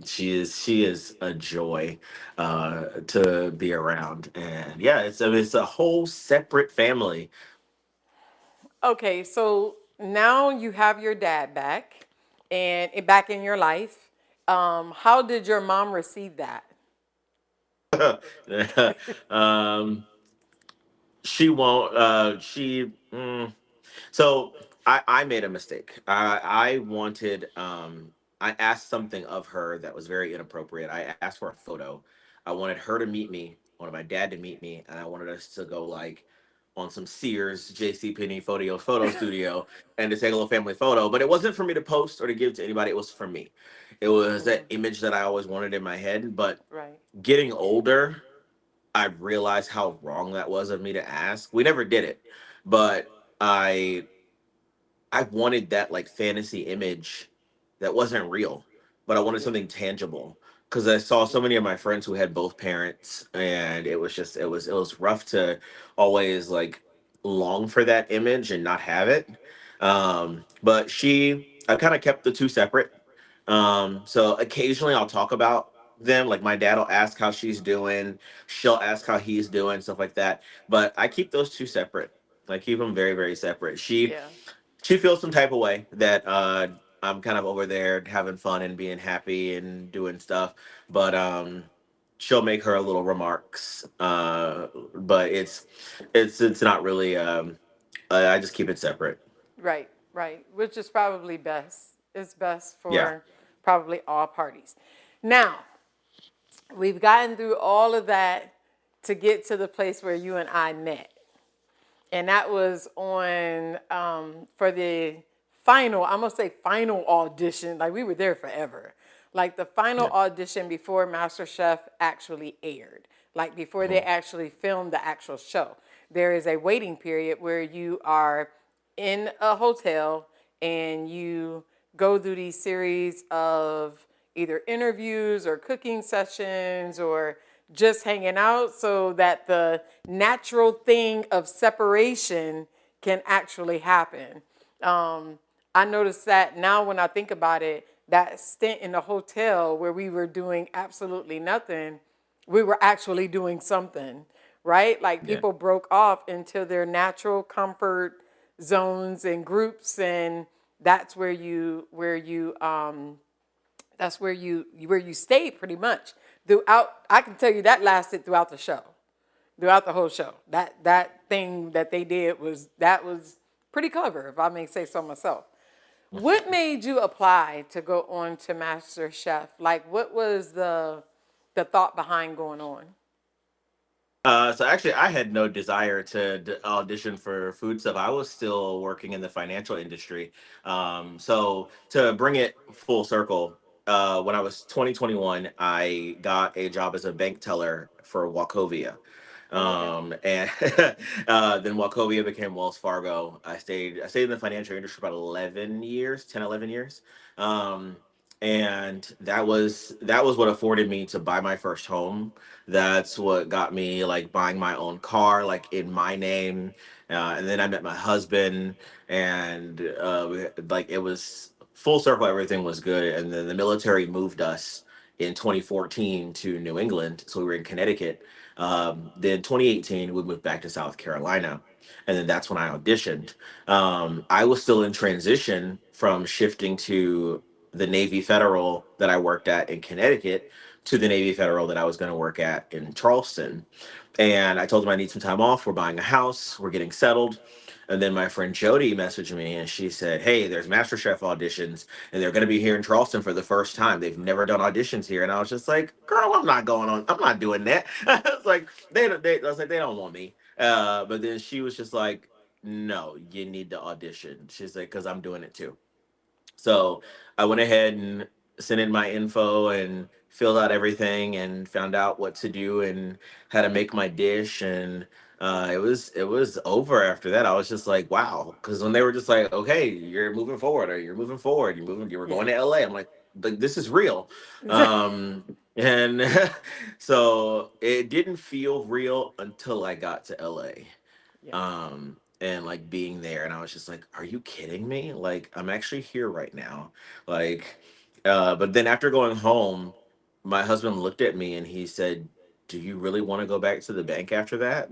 she is a joy to be around. And yeah, it's a whole separate family. Okay, so now you have your dad back and back in your life. How did your mom receive that? um she won't so I made a mistake. I wanted I asked something of her that was very inappropriate. I asked for a photo. I wanted her to meet me, I wanted my dad to meet me, and I wanted us to go like on some Sears JC Penney photo studio and to take a little family photo. But it wasn't for me to post or to give to anybody, it was for me. It was that Mm, image that I always wanted in my head. But right. getting older, I realized how wrong that was of me to ask. We never did it, but I I wanted that like fantasy image that wasn't real, but I wanted Yeah. something tangible because I saw Yeah. so many of my friends who had both parents, and it was rough to always like long for that image and not have it. But I kind of kept the two separate. So occasionally I'll talk about them. Like my dad will ask how she's doing, she'll ask how he's doing, stuff like that. But I keep those two separate. I keep them very, very separate. Yeah. She feels some type of way that I'm kind of over there having fun and being happy and doing stuff, but she'll make her little remarks. But it's not really. I just keep it separate. Right, right. Which is probably best. It's best Yeah. for probably all parties. Now, we've gotten through all of that to get to the place where you and I met. And that was on for the final, I'm gonna say final audition. Like we were there forever. Like the final Yeah. audition before MasterChef actually aired. Like before they Mhm. actually filmed the actual show. There is a waiting period where you are in a hotel and you go through these series of either interviews or cooking sessions or just hanging out so that the natural thing of separation can actually happen. Um, I noticed that now when I think about it, that stint in the hotel where we were doing absolutely nothing, we were actually doing something, right? Like Yeah. people broke off into their natural comfort zones and groups, and that's where you stayed pretty much throughout. I can tell you that lasted throughout the show, throughout the whole show. That thing that they did was pretty clever, if I may say so myself. What made you apply to go on to Master Chef? Like, what was the thought behind going on? So actually, I had no desire to audition for food stuff. I was still working in the financial industry. So to bring it full circle, when I was 2021, I got a job as a bank teller for Wachovia. Oh, okay. And then Wachovia became Wells Fargo. I stayed in the financial industry about 11 years, 10, 11 years. Um, and that was what afforded me to buy my first home. That's what got me like buying my own car, like in my name. And then I met my husband, and like it was full circle. Everything was good, and then the military moved us in 2014 to New England, so we were in Connecticut. Then 2018 we moved back to South Carolina, and then that's when I auditioned. I was still in transition from shifting to the Navy Federal that I worked at in Connecticut to the Navy Federal that I was going to work at in Charleston. And I told him I need some time off. We're buying a house. We're getting settled. And then my friend Jody messaged me and she said, "Hey, there's MasterChef auditions and they're going to be here in Charleston for the first time. They've never done auditions here." And I was just like, "Girl, I'm not going on. I'm not doing that." I was like, I was like, "They don't want me." But then she was just like, "No, you need to audition." She's like, "Because I'm doing it too." So I went ahead and sent in my info and filled out everything and found out what to do and how to make my dish. And it was over after that. I was just like, wow, because when they were just like, okay, you're moving forward, or you're moving forward, you were Yeah. going to LA. I'm like this is real. And so it didn't feel real until I got to LA, Yeah. and like being there, and I was just like, are you kidding me? Like, I'm actually here right now. Like, but then after going home, my husband looked at me and he said, "Do you really want to go back to the bank after that?"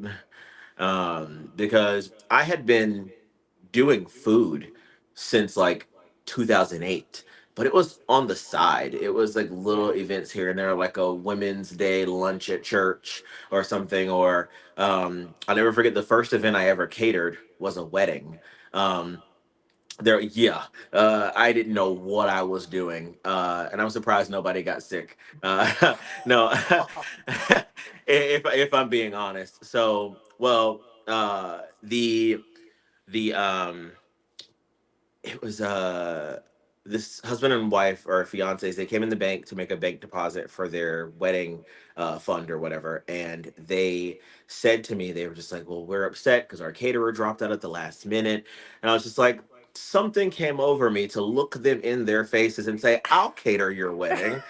Because I had been doing food since like 2008, but it was on the side. It was like Yeah. little events here and there, like a women's day lunch at church or something. Or I'll never forget, the first event I ever catered was a wedding. Um, there, yeah, I didn't know what I was doing, and I'm surprised nobody got sick. No, if I'm being honest. So, well, the it was this husband and wife, or fiancés, they came in the bank to make a bank deposit for their wedding fund or whatever, and they said to me, they were just like, well, we're upset because our caterer dropped out at the last minute. And I was just like, something came over me to look them in their faces and say, I'll cater your wedding.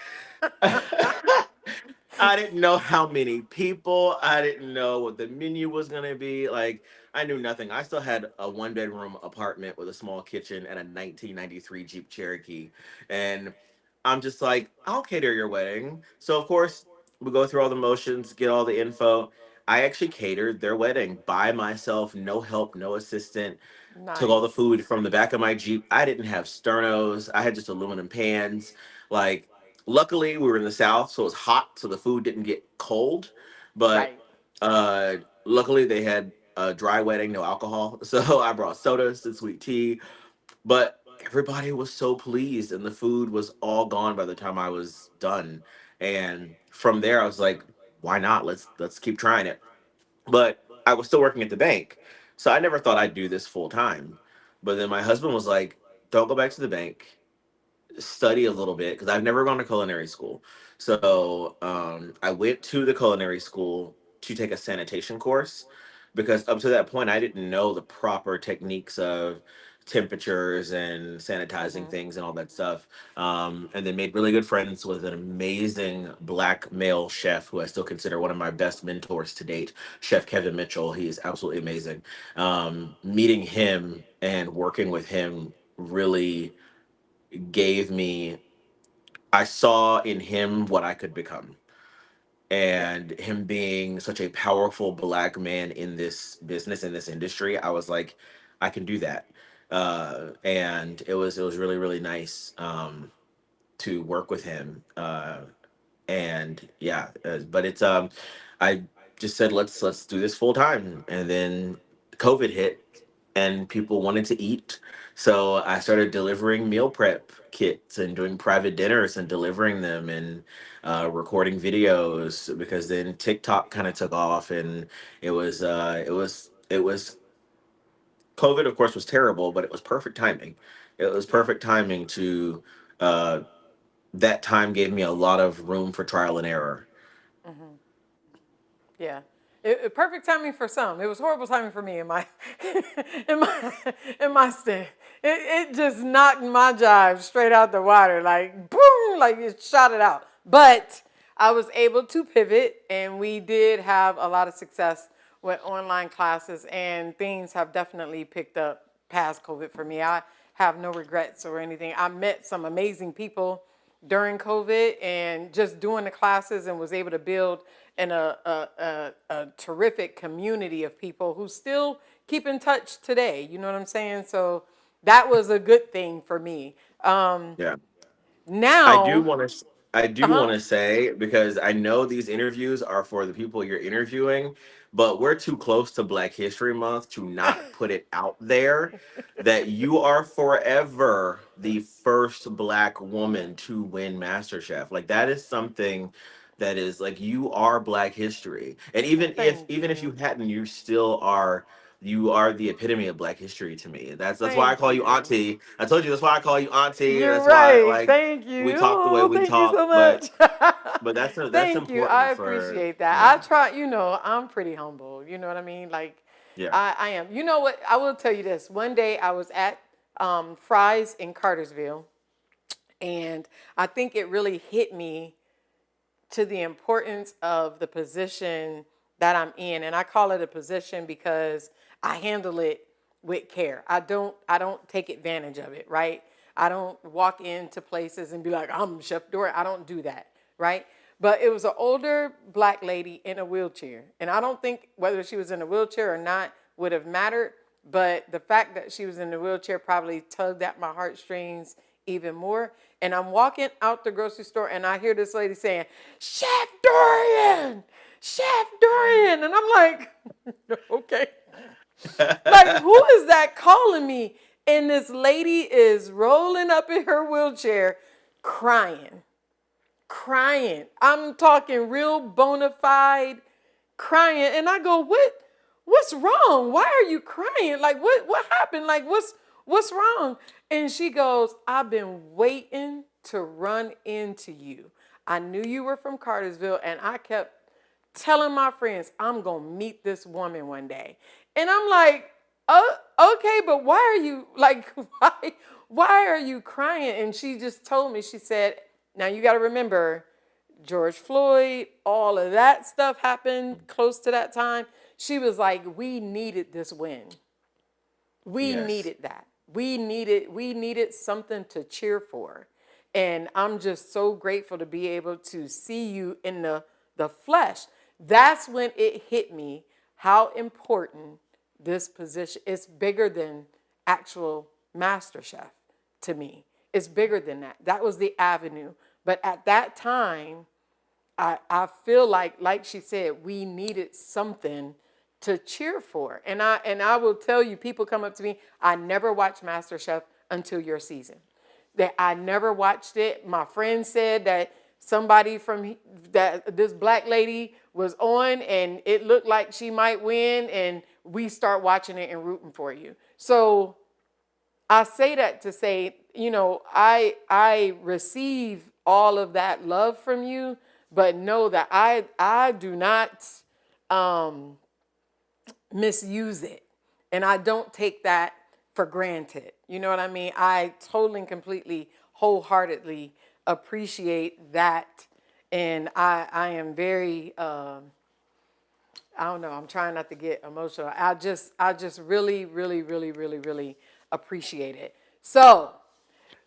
I didn't know how many people. I didn't know what the menu was gonna be. Like, I knew nothing. I still had a one-bedroom apartment with a small kitchen and a 1993 Jeep Cherokee. And I'm just like, I'll cater your wedding. So of course, we go through all the motions, get all the info. I actually catered their wedding by myself, no help, no assistant. Took all the Nice. food from the back of my Jeep. I didn't have sternos. I had just aluminum pans. Like, luckily we were in the South, so it was hot, so the food didn't get cold. But Right. uh, luckily they had a dry wedding, no alcohol. So I brought sodas and sweet tea. But everybody was so pleased, and the food was all gone by the time I was done. And from there, I was like, why not? Let's keep trying it. But I was still working at the bank, so I never thought I'd do this full time. But then my husband was like, "Don't go back to the bank. Study a little bit," because I've never gone to culinary school. So I went to the culinary school to take a sanitation course, because up to that point I didn't know the proper techniques of temperatures and sanitizing Hmm. things and all that stuff. And then made really good friends with an amazing black male chef who I still consider one of my best mentors to date, Chef Kevin Mitchell. He is absolutely amazing. Meeting him and working with him really gave me, I saw in him what I could become. Yeah. And him being such a powerful black man in this business, in this industry, I was like, I can do that. And it was really, really nice to work with him. And yeah, but it's I just said, let's do this full time. And then COVID hit and people wanted to eat, so I started delivering meal prep kits and doing private dinners and delivering them, and recording videos, because then TikTok kind of took off. And it was COVID, of course, was terrible, but it was perfect timing. It was Yeah. perfect timing to uh that time gave me a lot of room for trial and error. Yeah. Perfect timing for some. It was horrible timing for me in my in my in my stint. It just knocked my jive straight out the water, like boom, like it shot it out. But I was able to pivot, and we did have a lot of success with online classes, and things have definitely picked up past COVID for me. I have no regrets or anything. I met some amazing people during COVID and just doing the classes, and was able to build a terrific community of people who still keep in touch today. You know what I'm saying? So that was a good thing for me. Yeah. I do Now, want to I do want uh-huh. to say, because I know these interviews are for the people you're interviewing, but we're too close to Black History Month to not put it out there that you are forever the first Black woman to win MasterChef. Like that is something that is like you are Black history. And Thank even if you you. hadn't, you are the epitome of Black history to me. That's why I Thank call you you. Auntie. I told you that's why I call you Auntie. You're That's why right. like Thank we you. talk the way Oh, we thank you talk, so much. but that's Thank you. important I for appreciate that. yeah, I try, I'm pretty humble. You know what I mean? Like, yeah, I am. You know what? I will tell you this. One day I was at Fry's in Cartersville, and I think it really hit me to the importance of the position that I'm in. And I call it a position because I handle it with care. I don't take advantage of it, right? I don't walk into places and be like, I'm Chef Dora. I don't do that, right? But it was an older Black lady in a wheelchair. And I don't think whether she was in a wheelchair or not would have mattered. But the fact that she was in the wheelchair probably tugged at my heartstrings even more. And I'm walking out the grocery store, and I hear this lady saying, Chef Dorian, Chef Dorian. And I'm like, okay. Like, who is that calling me? And this lady is rolling up in her wheelchair crying, crying. I'm talking real bona fide crying. And I go, what's wrong? Why are you crying? Like, what happened? Like, what's wrong? And she goes, I've been waiting to run into you. I knew you were from Cartersville, and I kept telling my friends, I'm going to meet this woman one day. And I'm like, oh, okay, but why are you, like, why are you crying? And she just told me, she said, now you got to remember, George Floyd, all of that stuff happened close to that time. She was like, we needed this win. We yes, needed that. We needed something to cheer for. And I'm just so grateful to be able to see you in the flesh. That's when it hit me how important this position is. Bigger than actual master chef to me. It's bigger than that. That was the avenue. But at that time, I feel like she said, we needed something to cheer for. And I will tell you, people come up to me, I never watched MasterChef until your season. That I never watched it. My friend said that somebody from that this Black lady was on, and it looked like she might win, and we start watching it and rooting for you. So I say that to say, I receive all of that love from you, but know that I do not um, misuse it, and I don't take that for granted. You know what I mean? I totally and completely, wholeheartedly appreciate that, and I am very I don't know. I'm trying not to get emotional. I just really, really, really, really, really appreciate it. So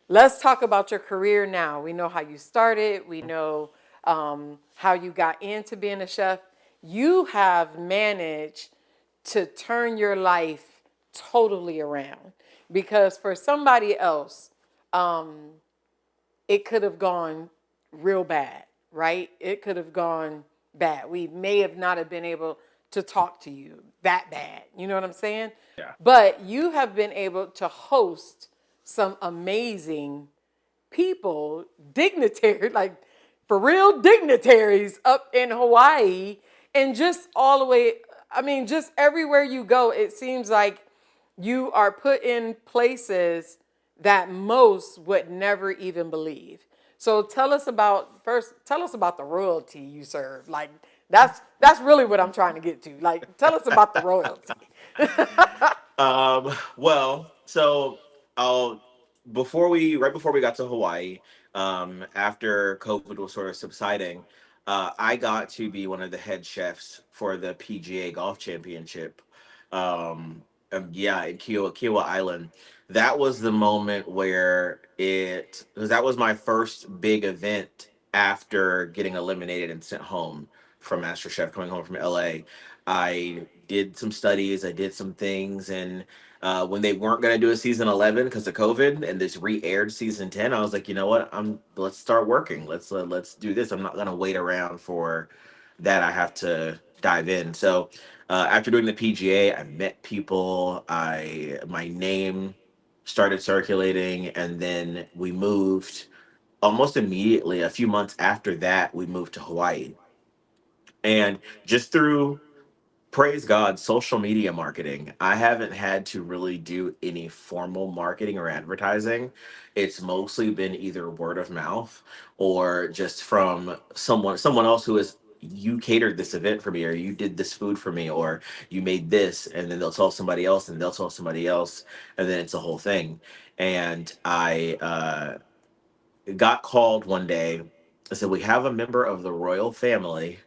let's talk about your career now. We know how you started. We know how you got into being a chef. You have managed to turn your life totally around, because for somebody else, it could have gone real bad, right? It could have gone bad. We may have not have been able to talk to you that bad. You know what I'm saying? yeah, But you have been able to host some amazing people, dignitary, like for real dignitaries up in Hawaii, and just all the way, I mean, just everywhere you go, it seems like you are put in places that most would never even believe. So tell us about the royalty you serve. Like that's really what I'm trying to get to. Like tell us about the royalty. Well, so I'll right before we got to Hawaii, after COVID was sort of subsiding, I got to be one of the head chefs for the PGA Golf Championship. Um, yeah, in Kiowa Island. That was the moment where because that was my first big event after getting eliminated and sent home from MasterChef, coming home from LA. I did some studies, I did some things, and when they weren't going to do a season 11 because of COVID, and this re-aired season 10, I was like, you know what? Let's start working. Let's do this. I'm not going to wait around for that. I have to dive in. So after doing the PGA, I met people. I My name started circulating, and then we moved almost immediately. A few months after that, we moved to Hawaii, and just through, praise God, social media marketing, I haven't had to really do any formal marketing or advertising. It's mostly been either word of mouth or just from someone else who is, you catered this event for me, or you did this food for me, or you made this, and then they'll tell somebody else, and they'll tell somebody else, and then it's a whole thing. And I got called one day. I said, we have a member of the royal family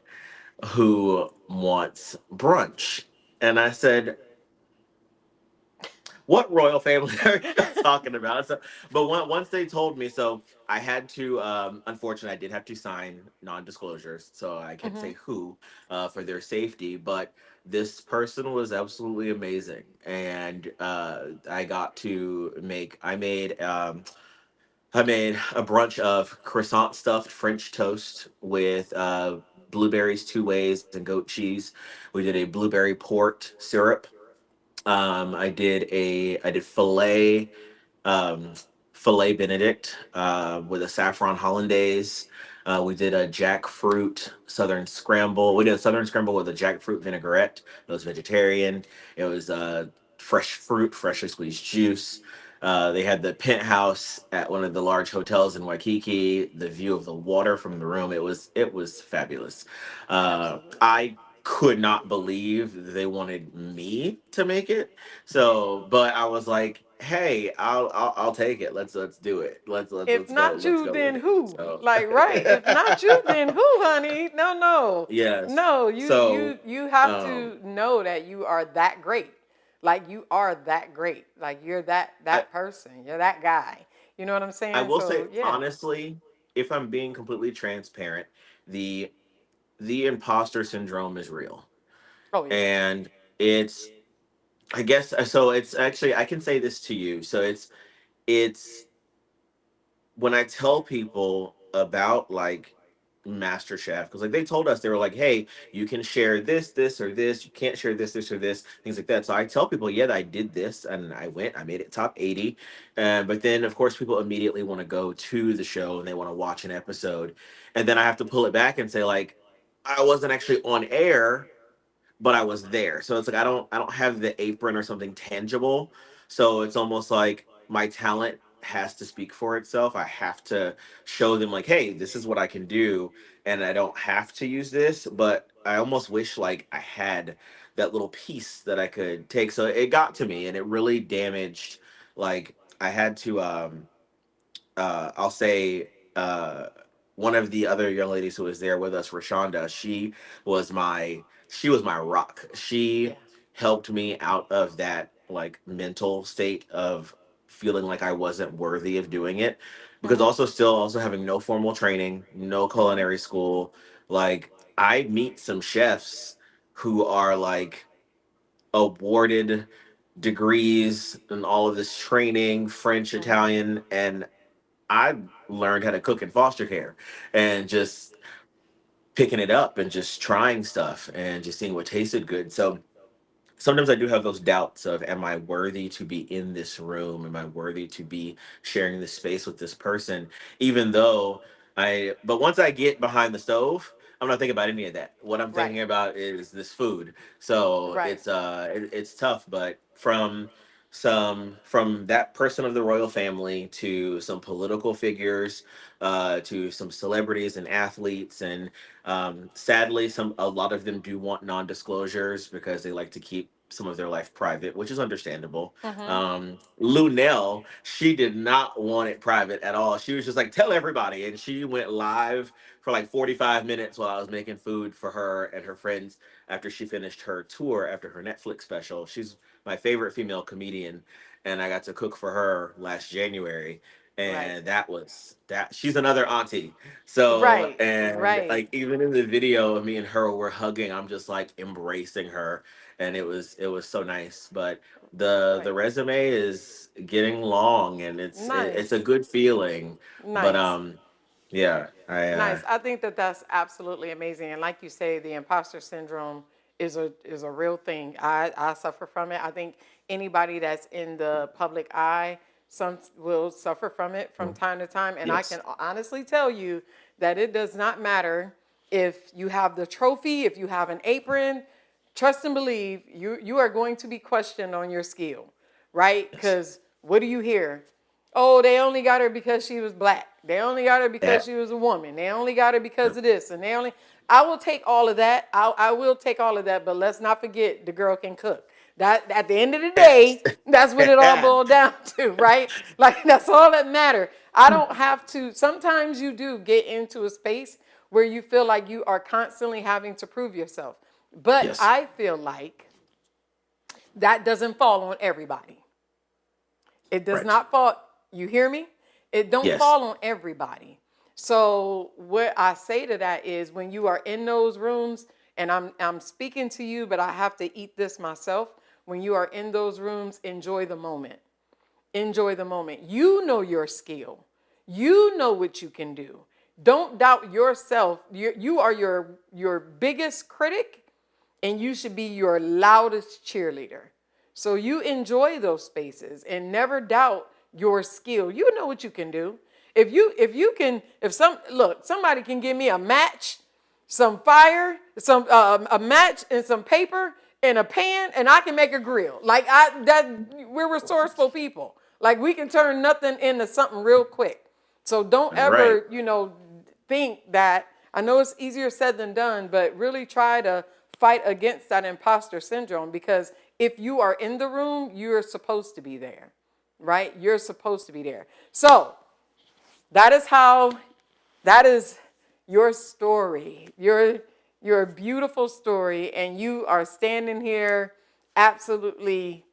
who wants brunch. And I said, what royal family are you guys talking about? So, but once they told me, so I had to, unfortunately, I did have to sign non disclosures. So I can't Hmm. say who for their safety. But this person was absolutely amazing. And I made a brunch of croissant stuffed French toast with blueberries two ways and goat cheese. We did a blueberry port syrup. I did um, filet Benedict with a saffron hollandaise. We did a jackfruit southern scramble. We did a southern scramble with a jackfruit vinaigrette. It was vegetarian. It was fresh fruit, freshly squeezed juice. They had the penthouse at one of the large hotels in Waikiki. The view of the water from the room. It was fabulous. Absolutely. I could not believe they wanted me to make it. So, but I was like, "Hey, I'll take it. Let's do it. If not Let's you, go with then it." who? So, Like, right? If not you, then who, honey? No, no, yes. no. You So, you you have um, to know that you are that great. Like you are that great. Like you're I that person. You're that guy. You know what I'm I saying? will say So yeah. honestly, if I'm being completely transparent, the the imposter syndrome is real, Oh yeah. and it's, I guess, so it's actually, I can say this to you. So it's when I tell people about like MasterChef, because like they told us, they were like, "Hey, you can share this, or this. You can't share this, or this, things like that." So I tell people, "Yeah, I did this, and I made it top 80." But then, of course, people immediately want to go to the show and they want to watch an episode, and then I have to pull it back and say, like, I wasn't actually on air, but I was there. So it's like I don't have the apron or something tangible. So it's almost like my talent has to speak for itself. I have to show them like, hey, this is what I can do, and I don't have to use this, but I almost wish like I had that little piece that I could take. So it got to me and it really damaged, like I had to I'll say one of the other young ladies who was there with us, Rashonda, she was my rock. She Yeah. helped me out of that like mental state of feeling like I wasn't worthy of doing it, because Mhm. also still also having no formal training, no Mhm. culinary school, like I meet some chefs who are like awarded degrees and all of this training, French, Mhm. Italian, and I learned how to cook in foster care and just picking it up and just trying stuff and just seeing what tasted good. So sometimes I do have those doubts of, am I worthy to be in this room? Am I worthy to be sharing this space with this person? Even though but once I get behind the stove, I'm not thinking about any of that. What I'm Right. thinking about is this food. So Right. it's tough, but from some from that person of the royal family to some political figures, to some celebrities and athletes, and sadly, some a lot of them do want non-disclosures because they like to keep some of their life private, which is understandable. Mm-hmm. Lunel, she did not want it private at all. She was just like, tell everybody. And she went live for like 45 minutes while I was making food for her and her friends after she finished her tour after her Netflix special. She's my favorite female comedian, and I got to cook for her last January. Right. And that was that. She's another auntie. So, Right. and Right. like even in the video of me and her were hugging, I'm just like embracing her, and it was so nice. But the Right. resume is getting long, and it's a Nice. good feeling. But Nice. yeah, I Nice. I think that that's absolutely amazing. And like you say, the imposter syndrome is a real thing. I suffer from it. I think anybody that's in the public eye some will suffer from it from time to time. And I can yes, honestly tell you that it does not matter if you have the trophy, if you have an apron. Trust and believe you are going to be questioned on your skill, right? yes, Because what do you hear? Oh, they only got her because she was black. They only got her because that she was a woman. They only got her because of this. And they only, I will take all of that. I will take all of that. But let's not forget the girl can cook. That at the end of the day, that's what it all boiled down to, right? Like that's all that matters. I don't have to, sometimes you do get into a space where you feel like you are constantly having to prove yourself. But yes, I feel like that doesn't fall on everybody. It does right, not fall, you hear me? It don't yes, fall on everybody. So what I say to that is when you are in those rooms, and I'm speaking to you, but I have to eat this myself. When you are in those rooms, enjoy the moment. Enjoy the moment. You know your skill. You know what you can do. Don't doubt yourself. You are your biggest critic, and you should be your loudest cheerleader. So you enjoy those spaces and never doubt your skill. You know what you can do. If you can if some look somebody can give me a match, some fire, some a match and some paper and a pan, and I can make a grill. Like I that we're resourceful people. Like we can turn nothing into something real quick. So don't right. ever think that. I know it's easier said than done, but really try to fight against that imposter syndrome because if you are in the room, you're supposed to be there, right? You're supposed to be there. So that is how, that is your story, your beautiful story, and you are standing here absolutely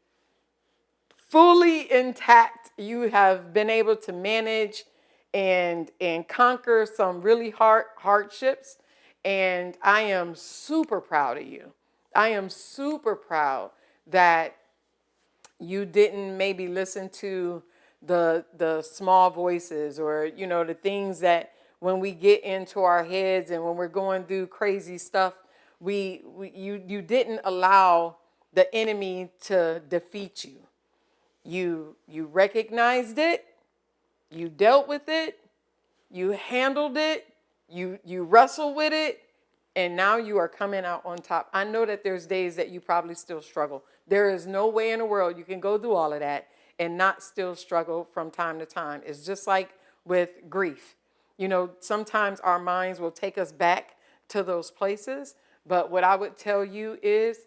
fully intact. You have been able to manage and conquer some really hard hardships, and I am super proud of you. I am super proud that you didn't maybe listen to the small voices or the things that when we get into our heads and when we're going through crazy stuff, you didn't allow the enemy to defeat you. You recognized it, you dealt with it, you handled it, you wrestled with it, and now you are coming out on top. I know that there's days that you probably still struggle. There is no way in the world you can go through all of that and not still struggle from time to time. It's just like with grief. Sometimes our minds will take us back to those places, but what I would tell you is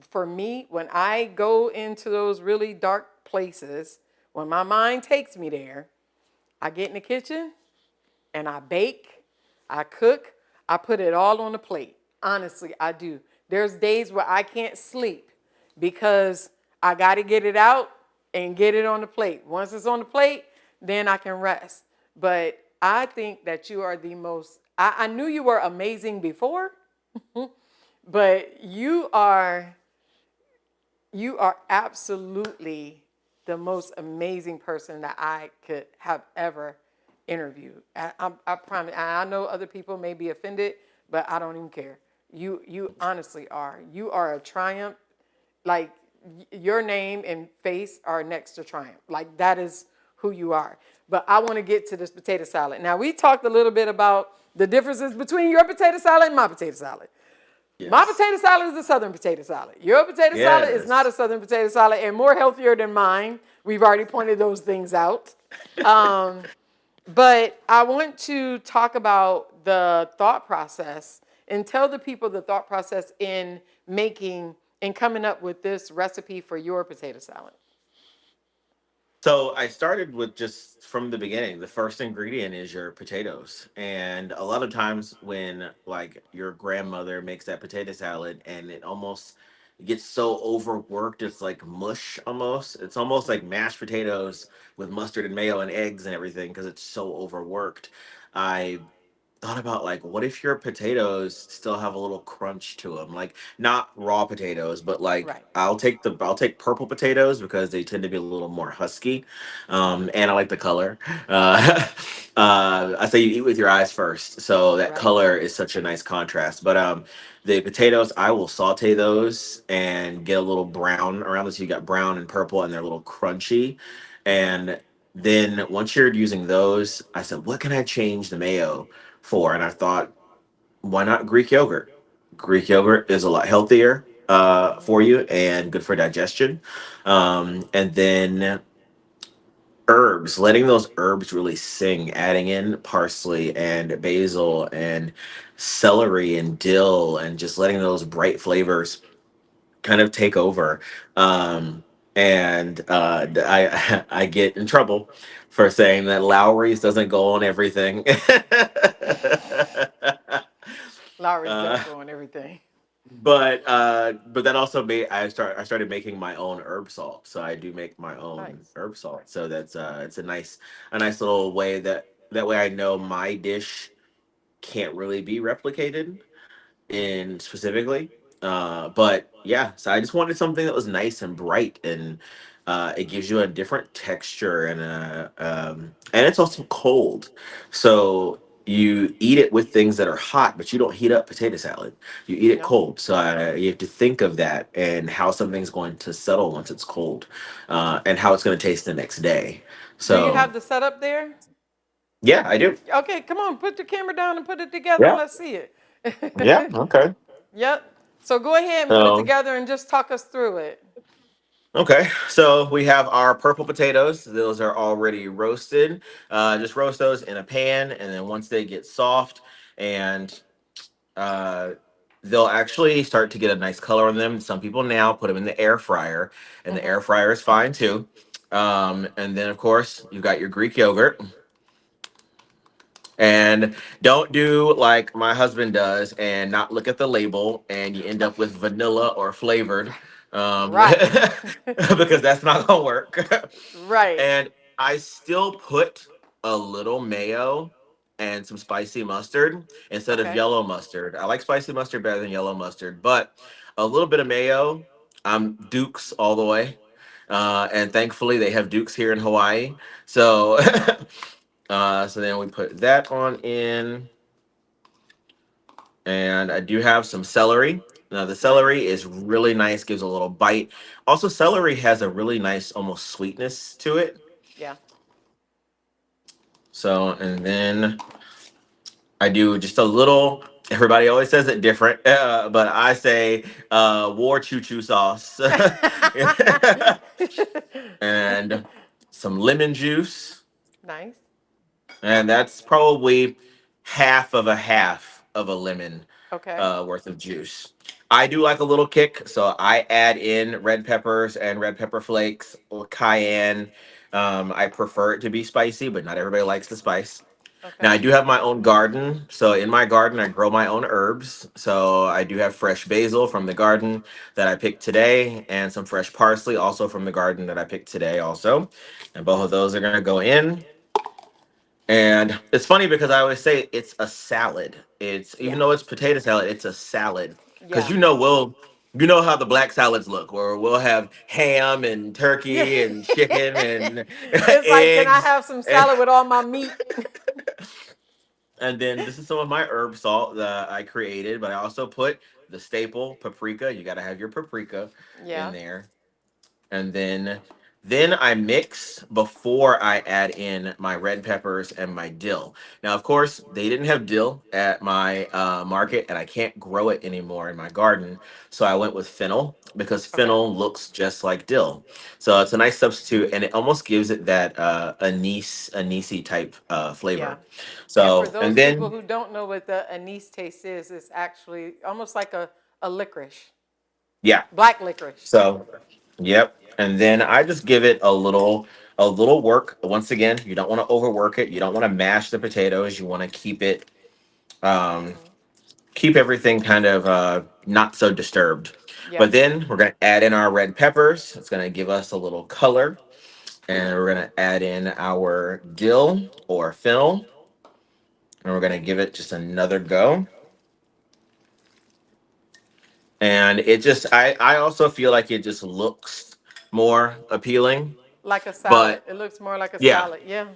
for me, when I go into those really dark places, when my mind takes me there, I get in the kitchen and I bake, I cook, I put it all on the plate. Honestly, I do. There's days where I can't sleep because I got to get it out and get it on the plate. Once it's on the plate, then I can rest. But I think that you are the most, I knew you were amazing before, but you are absolutely the most amazing person that I could have ever interviewed. I promise. I know other people may be offended, but I don't even care. You honestly are. You are a triumph. Like your name and face are next to triumph. Like that is who you are. But I want to get to this potato salad. Now we talked a little bit about the differences between your potato salad and my potato salad. My Yes. potato salad is a southern potato salad. Your potato salad is not a Yes. southern potato salad and more healthier than mine. We've already pointed those things out. Um, but I want to talk about the thought process and tell the people the thought process in making and coming up with this recipe for your potato salad. So I started with just from the beginning. The first ingredient is your potatoes. And a lot of times when like your grandmother makes that potato salad and it almost gets so overworked, it's like mush almost. It's almost like mashed potatoes with mustard and mayo and eggs and everything because it's so overworked. I thought about like what if your potatoes still have a little crunch to them, like not raw potatoes but like Right. I'll take purple potatoes because they tend to be a little more husky, and I like the color. I say you eat with your eyes first, so that Right. color is such a nice contrast. But the potatoes, I will saute those and get a little brown around this. You got brown and purple and they're a little crunchy. And then once you're using those, I said, what can I change the mayo for? And I thought, why not Greek yogurt? Greek yogurt is a lot healthier for you and good for digestion. And then herbs, letting those herbs really sing, adding in parsley and basil and celery and dill, and just letting those bright flavors kind of take over. And I get in trouble for saying that Lowry's doesn't go on everything. Lowry's uh, don't go on everything. but that also made I started making my own herb salt. So I do make my own Nice. herb salt. So that's it's a nice little way that way I know my dish can't really be replicated in specifically. But yeah, so I just wanted something that was nice and bright, and it gives you a different texture, and it's also cold. So you eat it with things that are hot, but you don't heat up potato salad. You eat it No. cold. So you have to think of that and how something's going to settle once it's cold, and how it's going to taste the next day. Do you So have the setup there? yeah, I do. Okay, come on, put the camera down and put it together and Yeah. let's see it. Yeah. Okay. Yep. So go ahead and put it So together and just talk us through it. okay, so we have our purple potatoes. Those are already roasted. Just roast those in a pan, and then once they get soft and uh, they'll actually start to get a nice color on them. Some people now put them in the air fryer, and the Mm-hmm. air fryer is fine too. And then, of course, you've got your Greek yogurt. And don't do like my husband does and not look at the label and you end up with vanilla or flavored, Right. because that's not gonna work. Right. And I still put a little mayo and some spicy mustard instead of Okay. yellow mustard. I like spicy mustard better than yellow mustard, but a little bit of mayo. I'm Dukes all the way. And thankfully they have Dukes here in Hawaii. So so then we put that on in, and I do have some celery. Now the celery Nice. is really nice, gives a little bite. Also, celery has a really nice almost sweetness to it. Yeah. So, and then I do just a little. Everybody always says it different, but I say war choo choo sauce, and some lemon juice, Nice. and that's probably half of a lemon Okay. worth of juice. I do like a little kick, so I add in red peppers and red pepper flakes or cayenne. I prefer it to be spicy, but not everybody likes the spice. Now Okay. I do have my own garden, so in my garden I grow my own herbs. So I do have fresh basil from the garden that I picked today, and some fresh parsley also from the garden that I picked today also. And both of those are gonna go in. And it's funny because I always say it's a salad. It's even Yeah. though it's potato salad, it's a salad. Because Yeah. you know how the black salads look, where we'll have ham and Yeah. turkey and chicken and It's like, can I eggs. have some And, salad with all my meat? and then this is some of my herb salt that I created, but I also put the staple paprika. You gotta have your paprika in Yeah. there. And then Then I mix before I add in my red peppers and my dill. Now, of course, they didn't have dill at my market, and I can't grow it anymore in my garden. So I went with fennel because Okay. fennel looks just like dill. So it's a nice substitute, and it almost gives it that anise type Yeah. flavor. And for So, and those people then who don't know what the anise taste is, it's actually almost like a licorice, yeah, black licorice. so yep. And then I just give it a little work. Once again, you don't want to overwork it. You don't want to mash the potatoes. You want to um keep everything kind of not so disturbed. But Yep. then we're gonna add in our red peppers. It's gonna give us a little color. And we're gonna add in our dill or fennel. And we're gonna give it just another go. And it just I also feel like it just looks more appealing. Like a salad. But It looks more like a yeah. salad. Yeah.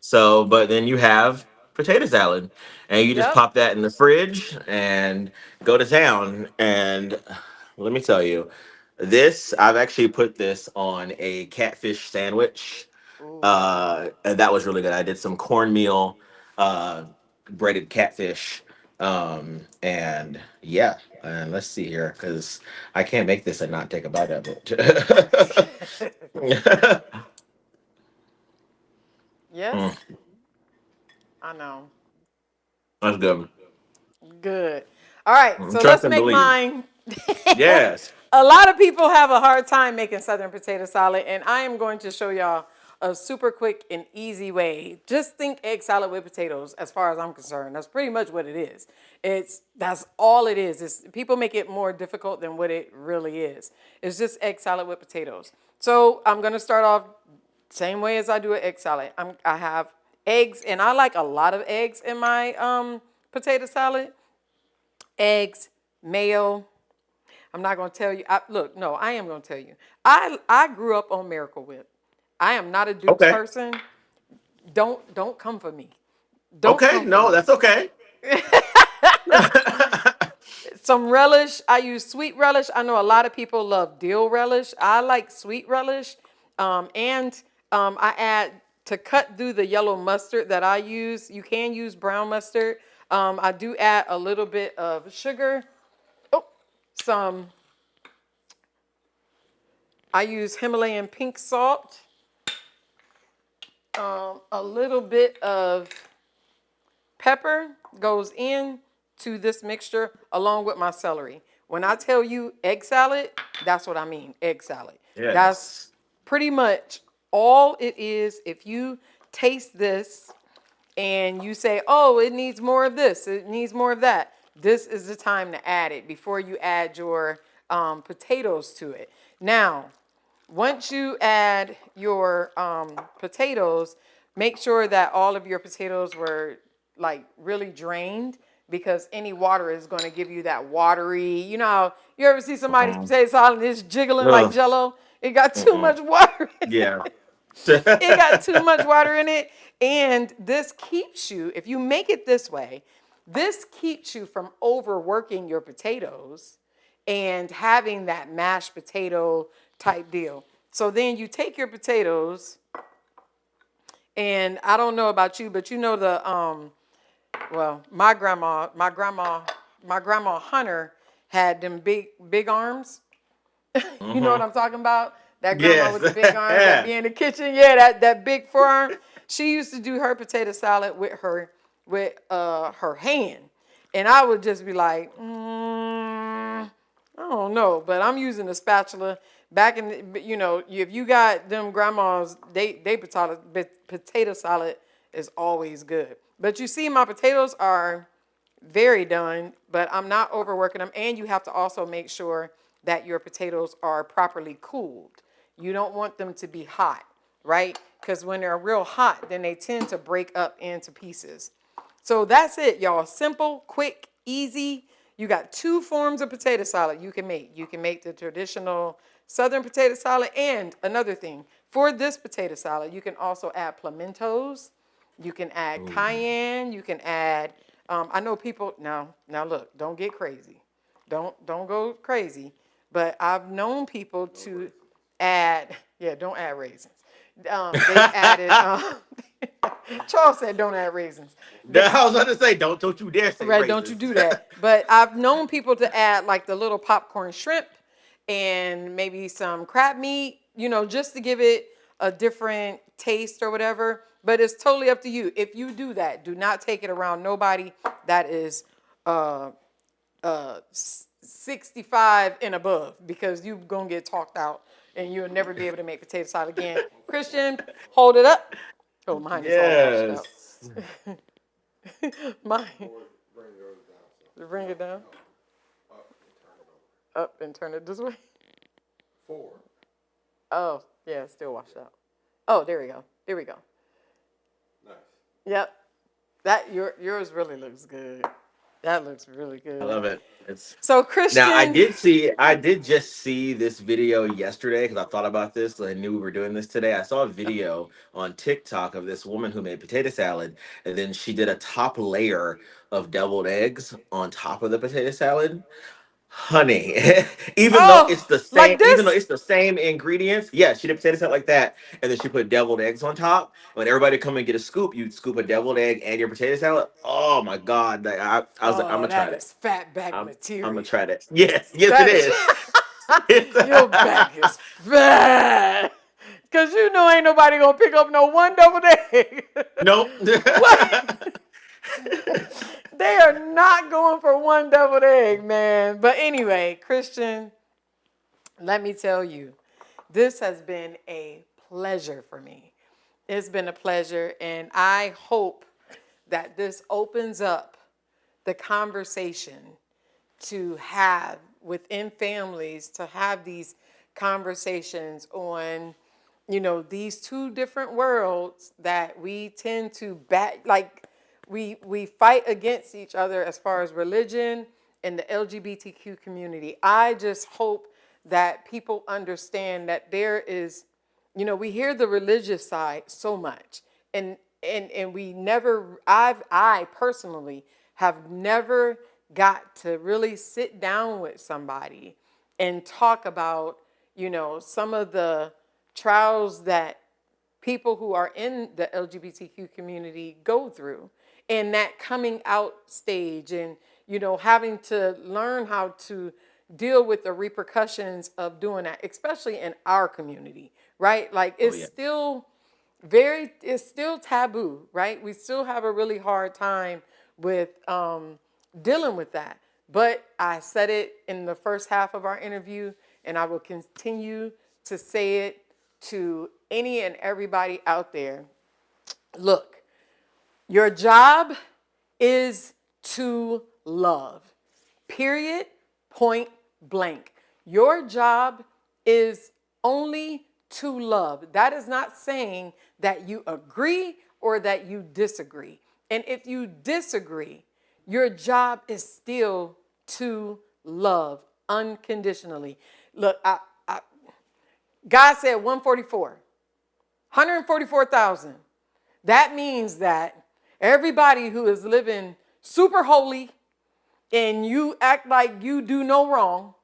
So, but then you have potato salad, and you just Yep. pop that in the fridge and go to town. And let me tell you, I've actually put this on a catfish sandwich, Ooh. and that was really good. I did some cornmeal, uh, breaded catfish, and yeah. And let's see here, because I can't make this and not take a bite of it. Mm, Yes. I know. that's good. Good. All right. So Trust let's and make believe. mine. Yes. A lot of people have a hard time making southern potato salad, and I am going to show y'all a super quick and easy way. Just think egg salad with potatoes, as far as I'm concerned. That's pretty much what it is. That's all it is. People make it more difficult than what it really is. It's just egg salad with potatoes. So I'm gonna start off same way as I do an egg salad. I have eggs, and I like a lot of eggs in my potato salad. Eggs, mayo. I'm not going to tell you. Look, no, I am going to tell you. I grew up on Miracle Whip. I am not a Duke's Okay. person. Don't come for me. Don't Okay. come for No, me. that's okay. Some relish. I use sweet relish. I know a lot of people love dill relish. I like sweet relish. And I add to cut through the yellow mustard that I use. You can use brown mustard. I do add a little bit of sugar. Oh, some I use Himalayan pink salt, a little bit of pepper goes in to this mixture along with my celery. When I tell you egg salad, that's what I mean, egg salad. That's Yes. pretty much all it is. If you taste this and you say, oh, it needs more of this, it needs more of that, this is the time to add it before you add your potatoes to it. Now, once you add your potatoes, make sure that all of your potatoes were like really drained because any water is going to give you that watery. You know, how you ever see somebody's Mm. potato salad and it's jiggling like Ugh. jello? It got too Mm-mm. much water. Yeah. It got too much water in it. And this keeps you, if you make it this way, this keeps you from overworking your potatoes and having that mashed potato type deal. So then you take your potatoes, and I don't know about you, but you know well, my grandma Hunter had them big arms. You know what Hmm. I'm talking about? That grandma Yes. with the big arms that be in the kitchen. Yeah, that big forearm. She used to do her potato salad with her hand, and I would just be like, I don't know, but I'm using a spatula. Back in, if you got them grandmas, they potato salad is always good. But you see, my potatoes are very done, but I'm not overworking them. And you have to also make sure that your potatoes are properly cooled. You don't want them to be hot, right? Because when they're real hot, then they tend to break up into pieces. So that's it, y'all. Simple, quick, easy. You got two forms of potato salad you can make. You can make the traditional southern potato salad. And another thing, for this potato salad, you can also add pimentos. You can add Ooh. cayenne. You can add, I know people, now look, don't get crazy. Don't go crazy. But I've known people to add Yeah, don't add raisins. They added. Charles said, "Don't add raisins." They I was about to say, don't you dare say Right, don't you raisins. do that. But I've known people to add like the little popcorn shrimp and maybe some crab meat, just to give it a different taste or whatever. But it's totally up to you. If you do that, do not take it around nobody that is uh 65 and above, because you're gonna get talked out and you'll never be able to make potato salad again. Christian, hold it up. Oh, mine is all washed out. Yes. Mine. Bring it down. Up and turn it this way. 4. Oh, yeah, it's still washed out. Oh, there we go. There we go. Nice. Yep. Yours really looks good. That looks really good. I love it. It's So Christian. Now I did just see this video yesterday because I thought about this. 'Cause I knew we were doing this today. I saw a video on TikTok of this woman who made potato salad, and then she did a top layer of deviled eggs on top of the potato salad. Honey, Oh, like even though this? it's the same ingredients, yeah, she did potato salad like that, and then she put deviled eggs on top. When everybody come and get a scoop, you scoop a deviled egg and your potato salad. Oh my god! Like, I was like, I'm Oh, gonna try that that. is fat back I'm gonna material. try that. Yes, yes, it That is. is. It's- Your back is fat. Cause ain't nobody gonna pick up no one double egg. Nope. What? They are not going for one deviled egg, man. But anyway, Christian, let me tell you, this has been a pleasure for me. It's been a pleasure, and I hope that this opens up the conversation to have within families, to have these conversations on, these two different worlds that we tend to we fight against each other as far as religion and the LGBTQ community. I just hope that people understand that there is, we hear the religious side so much, and we never, I personally have never got to really sit down with somebody and talk about, some of the trials that people who are in the LGBTQ community go through, and that coming out stage, and having to learn how to deal with the repercussions of doing that, especially in our community, right? Like Oh it's yeah. it's still taboo, right? We still have a really hard time with dealing with that. But I said it in the first half of our interview, and I will continue to say it to any and everybody out there. Look, your job is to love. Period. Point blank. Your job is only to love. That is not saying that you agree or that you disagree. And if you disagree, your job is still to love unconditionally. Look, God said 144,000. That means that everybody who is living super holy and you act like you do no wrong,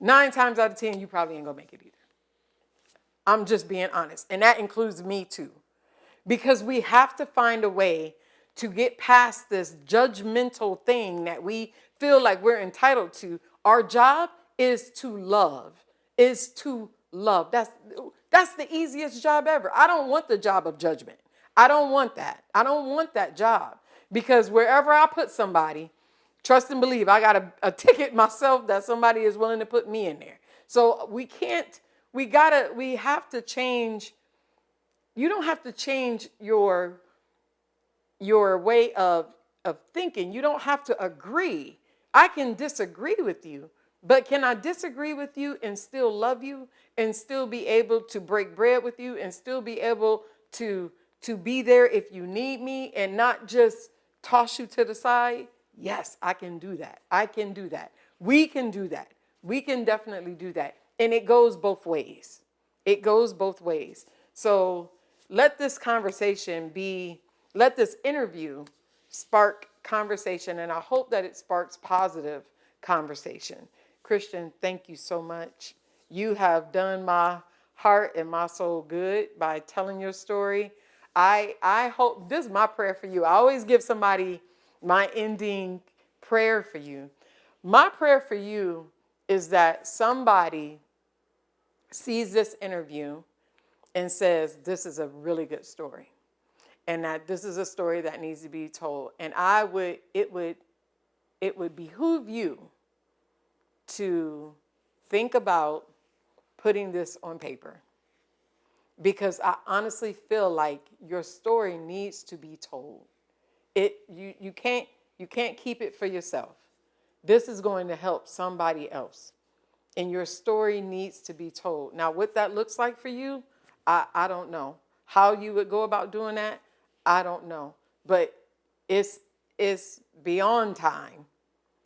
9 times out of 10, you probably ain't gonna make it either. I'm just being honest. And that includes me too. Because we have to find a way to get past this judgmental thing that we feel like we're entitled to. Our job is to love, is to love. That's the easiest job ever. I don't want the job of judgment. I don't want that. I don't want that job, because wherever I put somebody, trust and believe, I got a ticket myself that somebody is willing to put me in there. So we have to change. You don't have to change your way of thinking. You don't have to agree. I can disagree with you, but can I disagree with you and still love you, and still be able to break bread with you, and still be able to be there if you need me, and not just toss you to the side? Yes, I can do that. I can do that. We can do that. We can definitely do that. And it goes both ways. It goes both ways. So let this interview spark conversation, and I hope that it sparks positive conversation. Christian, thank you so much. You have done my heart and my soul good by telling your story. I hope, this is my prayer for you. I always give somebody my ending prayer for you. My prayer for you is that somebody sees this interview and says, this is a really good story, and that this is a story that needs to be told. And it would behoove you to think about putting this on paper, because I honestly feel like your story needs to be told. You can't keep it for yourself. This is going to help somebody else, and your story needs to be told. Now, what that looks like for you, I don't know. How you would go about doing that, I don't know. But it's beyond time.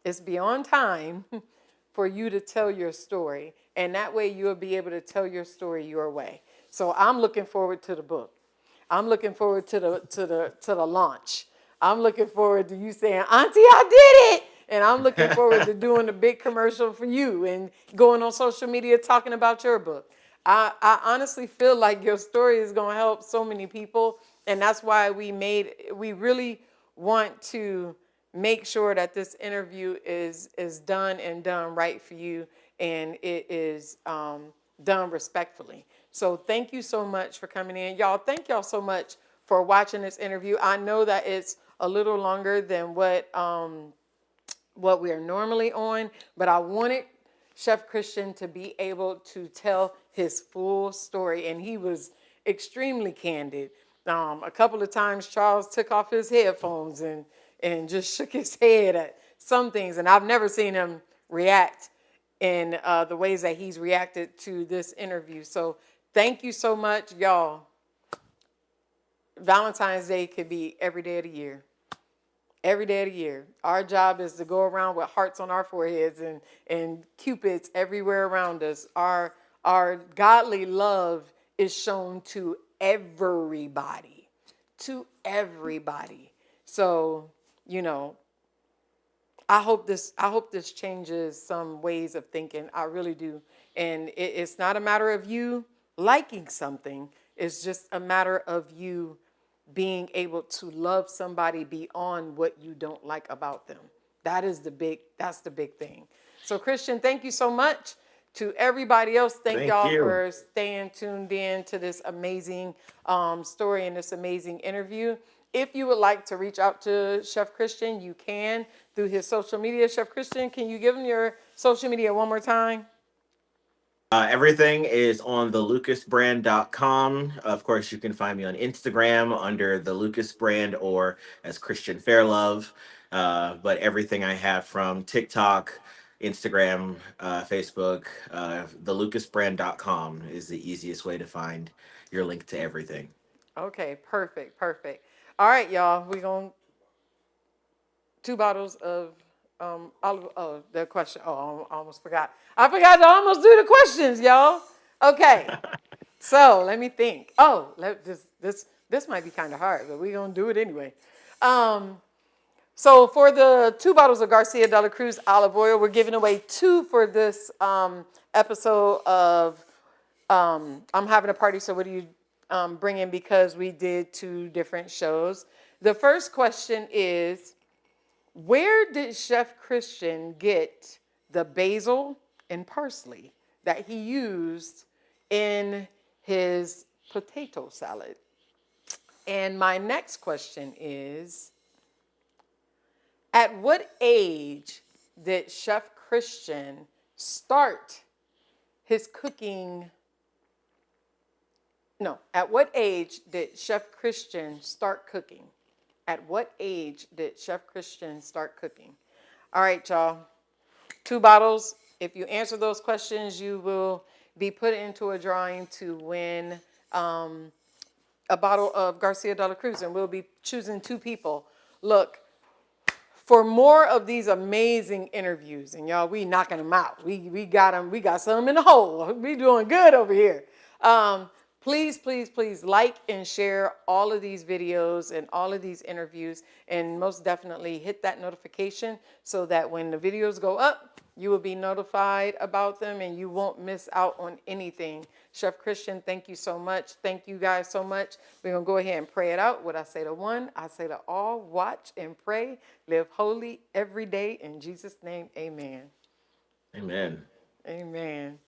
It's beyond time for you to tell your story, and that way you'll be able to tell your story your way. So I'm looking forward to the book. I'm looking forward to the launch. I'm looking forward to you saying, "Auntie, I did it." And I'm looking forward to doing a big commercial for you and going on social media talking about your book. I honestly feel like your story is going to help so many people. And that's why we really want to make sure that this interview is done and done right for you. And it is done respectfully. So thank you so much for coming in. Y'all, thank y'all so much for watching this interview. I know that it's a little longer than what we are normally on, but I wanted Chef Christian to be able to tell his full story, and he was extremely candid. A couple of times Charles took off his headphones and just shook his head at some things, and I've never seen him react in the ways that he's reacted to this interview. So thank you so much, y'all. Valentine's Day could be every day of the year. Every day of the year. Our job is to go around with hearts on our foreheads and cupids everywhere around us. Our godly love is shown to everybody. To everybody. So, I hope this changes some ways of thinking. I really do. And it's not a matter of you liking something. It's just a matter of you being able to love somebody beyond what you don't like about them. That's the big thing. So Christian, thank you so much. To everybody else, thank y'all for staying tuned in to this amazing story and this amazing interview. If you would like to reach out to Chef Christian, you can through his social media. Chef Christian, can you give him your social media one more time? Everything is on thelucasbrand.com. Of course, you can find me on Instagram under the Lucas Brand or as Christian Farelove. But everything I have from TikTok, Instagram, Facebook, thelucasbrand.com is the easiest way to find your link to everything. Okay, perfect. All right, y'all. We're going to 2 bottles of olive. Oh, the question. Oh, I almost forgot. I forgot to almost do the questions, y'all. Okay. So let me think. Oh, this might be kind of hard, but we're going to do it anyway. So for the 2 bottles of Garcia de la Cruz olive oil, we're giving away 2 for this episode of I'm Having a Party, so what do you bring in? Because we did 2 different shows. The first question is, where did Chef Christian get the basil and parsley that he used in his potato salad? And my next question is, at what age did Chef Christian start his cooking? No, at what age did Chef Christian start cooking? At what age did Chef Christian start cooking? All right, y'all. 2 bottles. If you answer those questions, you will be put into a drawing to win a bottle of Garcia de la Cruz, and we'll be choosing 2 people. Look, for more of these amazing interviews, and y'all, we knocking them out. We got them. We got some in the hole. We doing good over here. Please, please, please like and share all of these videos and all of these interviews, and most definitely hit that notification so that when the videos go up, you will be notified about them and you won't miss out on anything. Chef Christian, thank you so much. Thank you guys so much. We're going to go ahead and pray it out. What I say to one, I say to all. Watch and pray. Live holy every day. In Jesus' name, amen. Amen. Amen.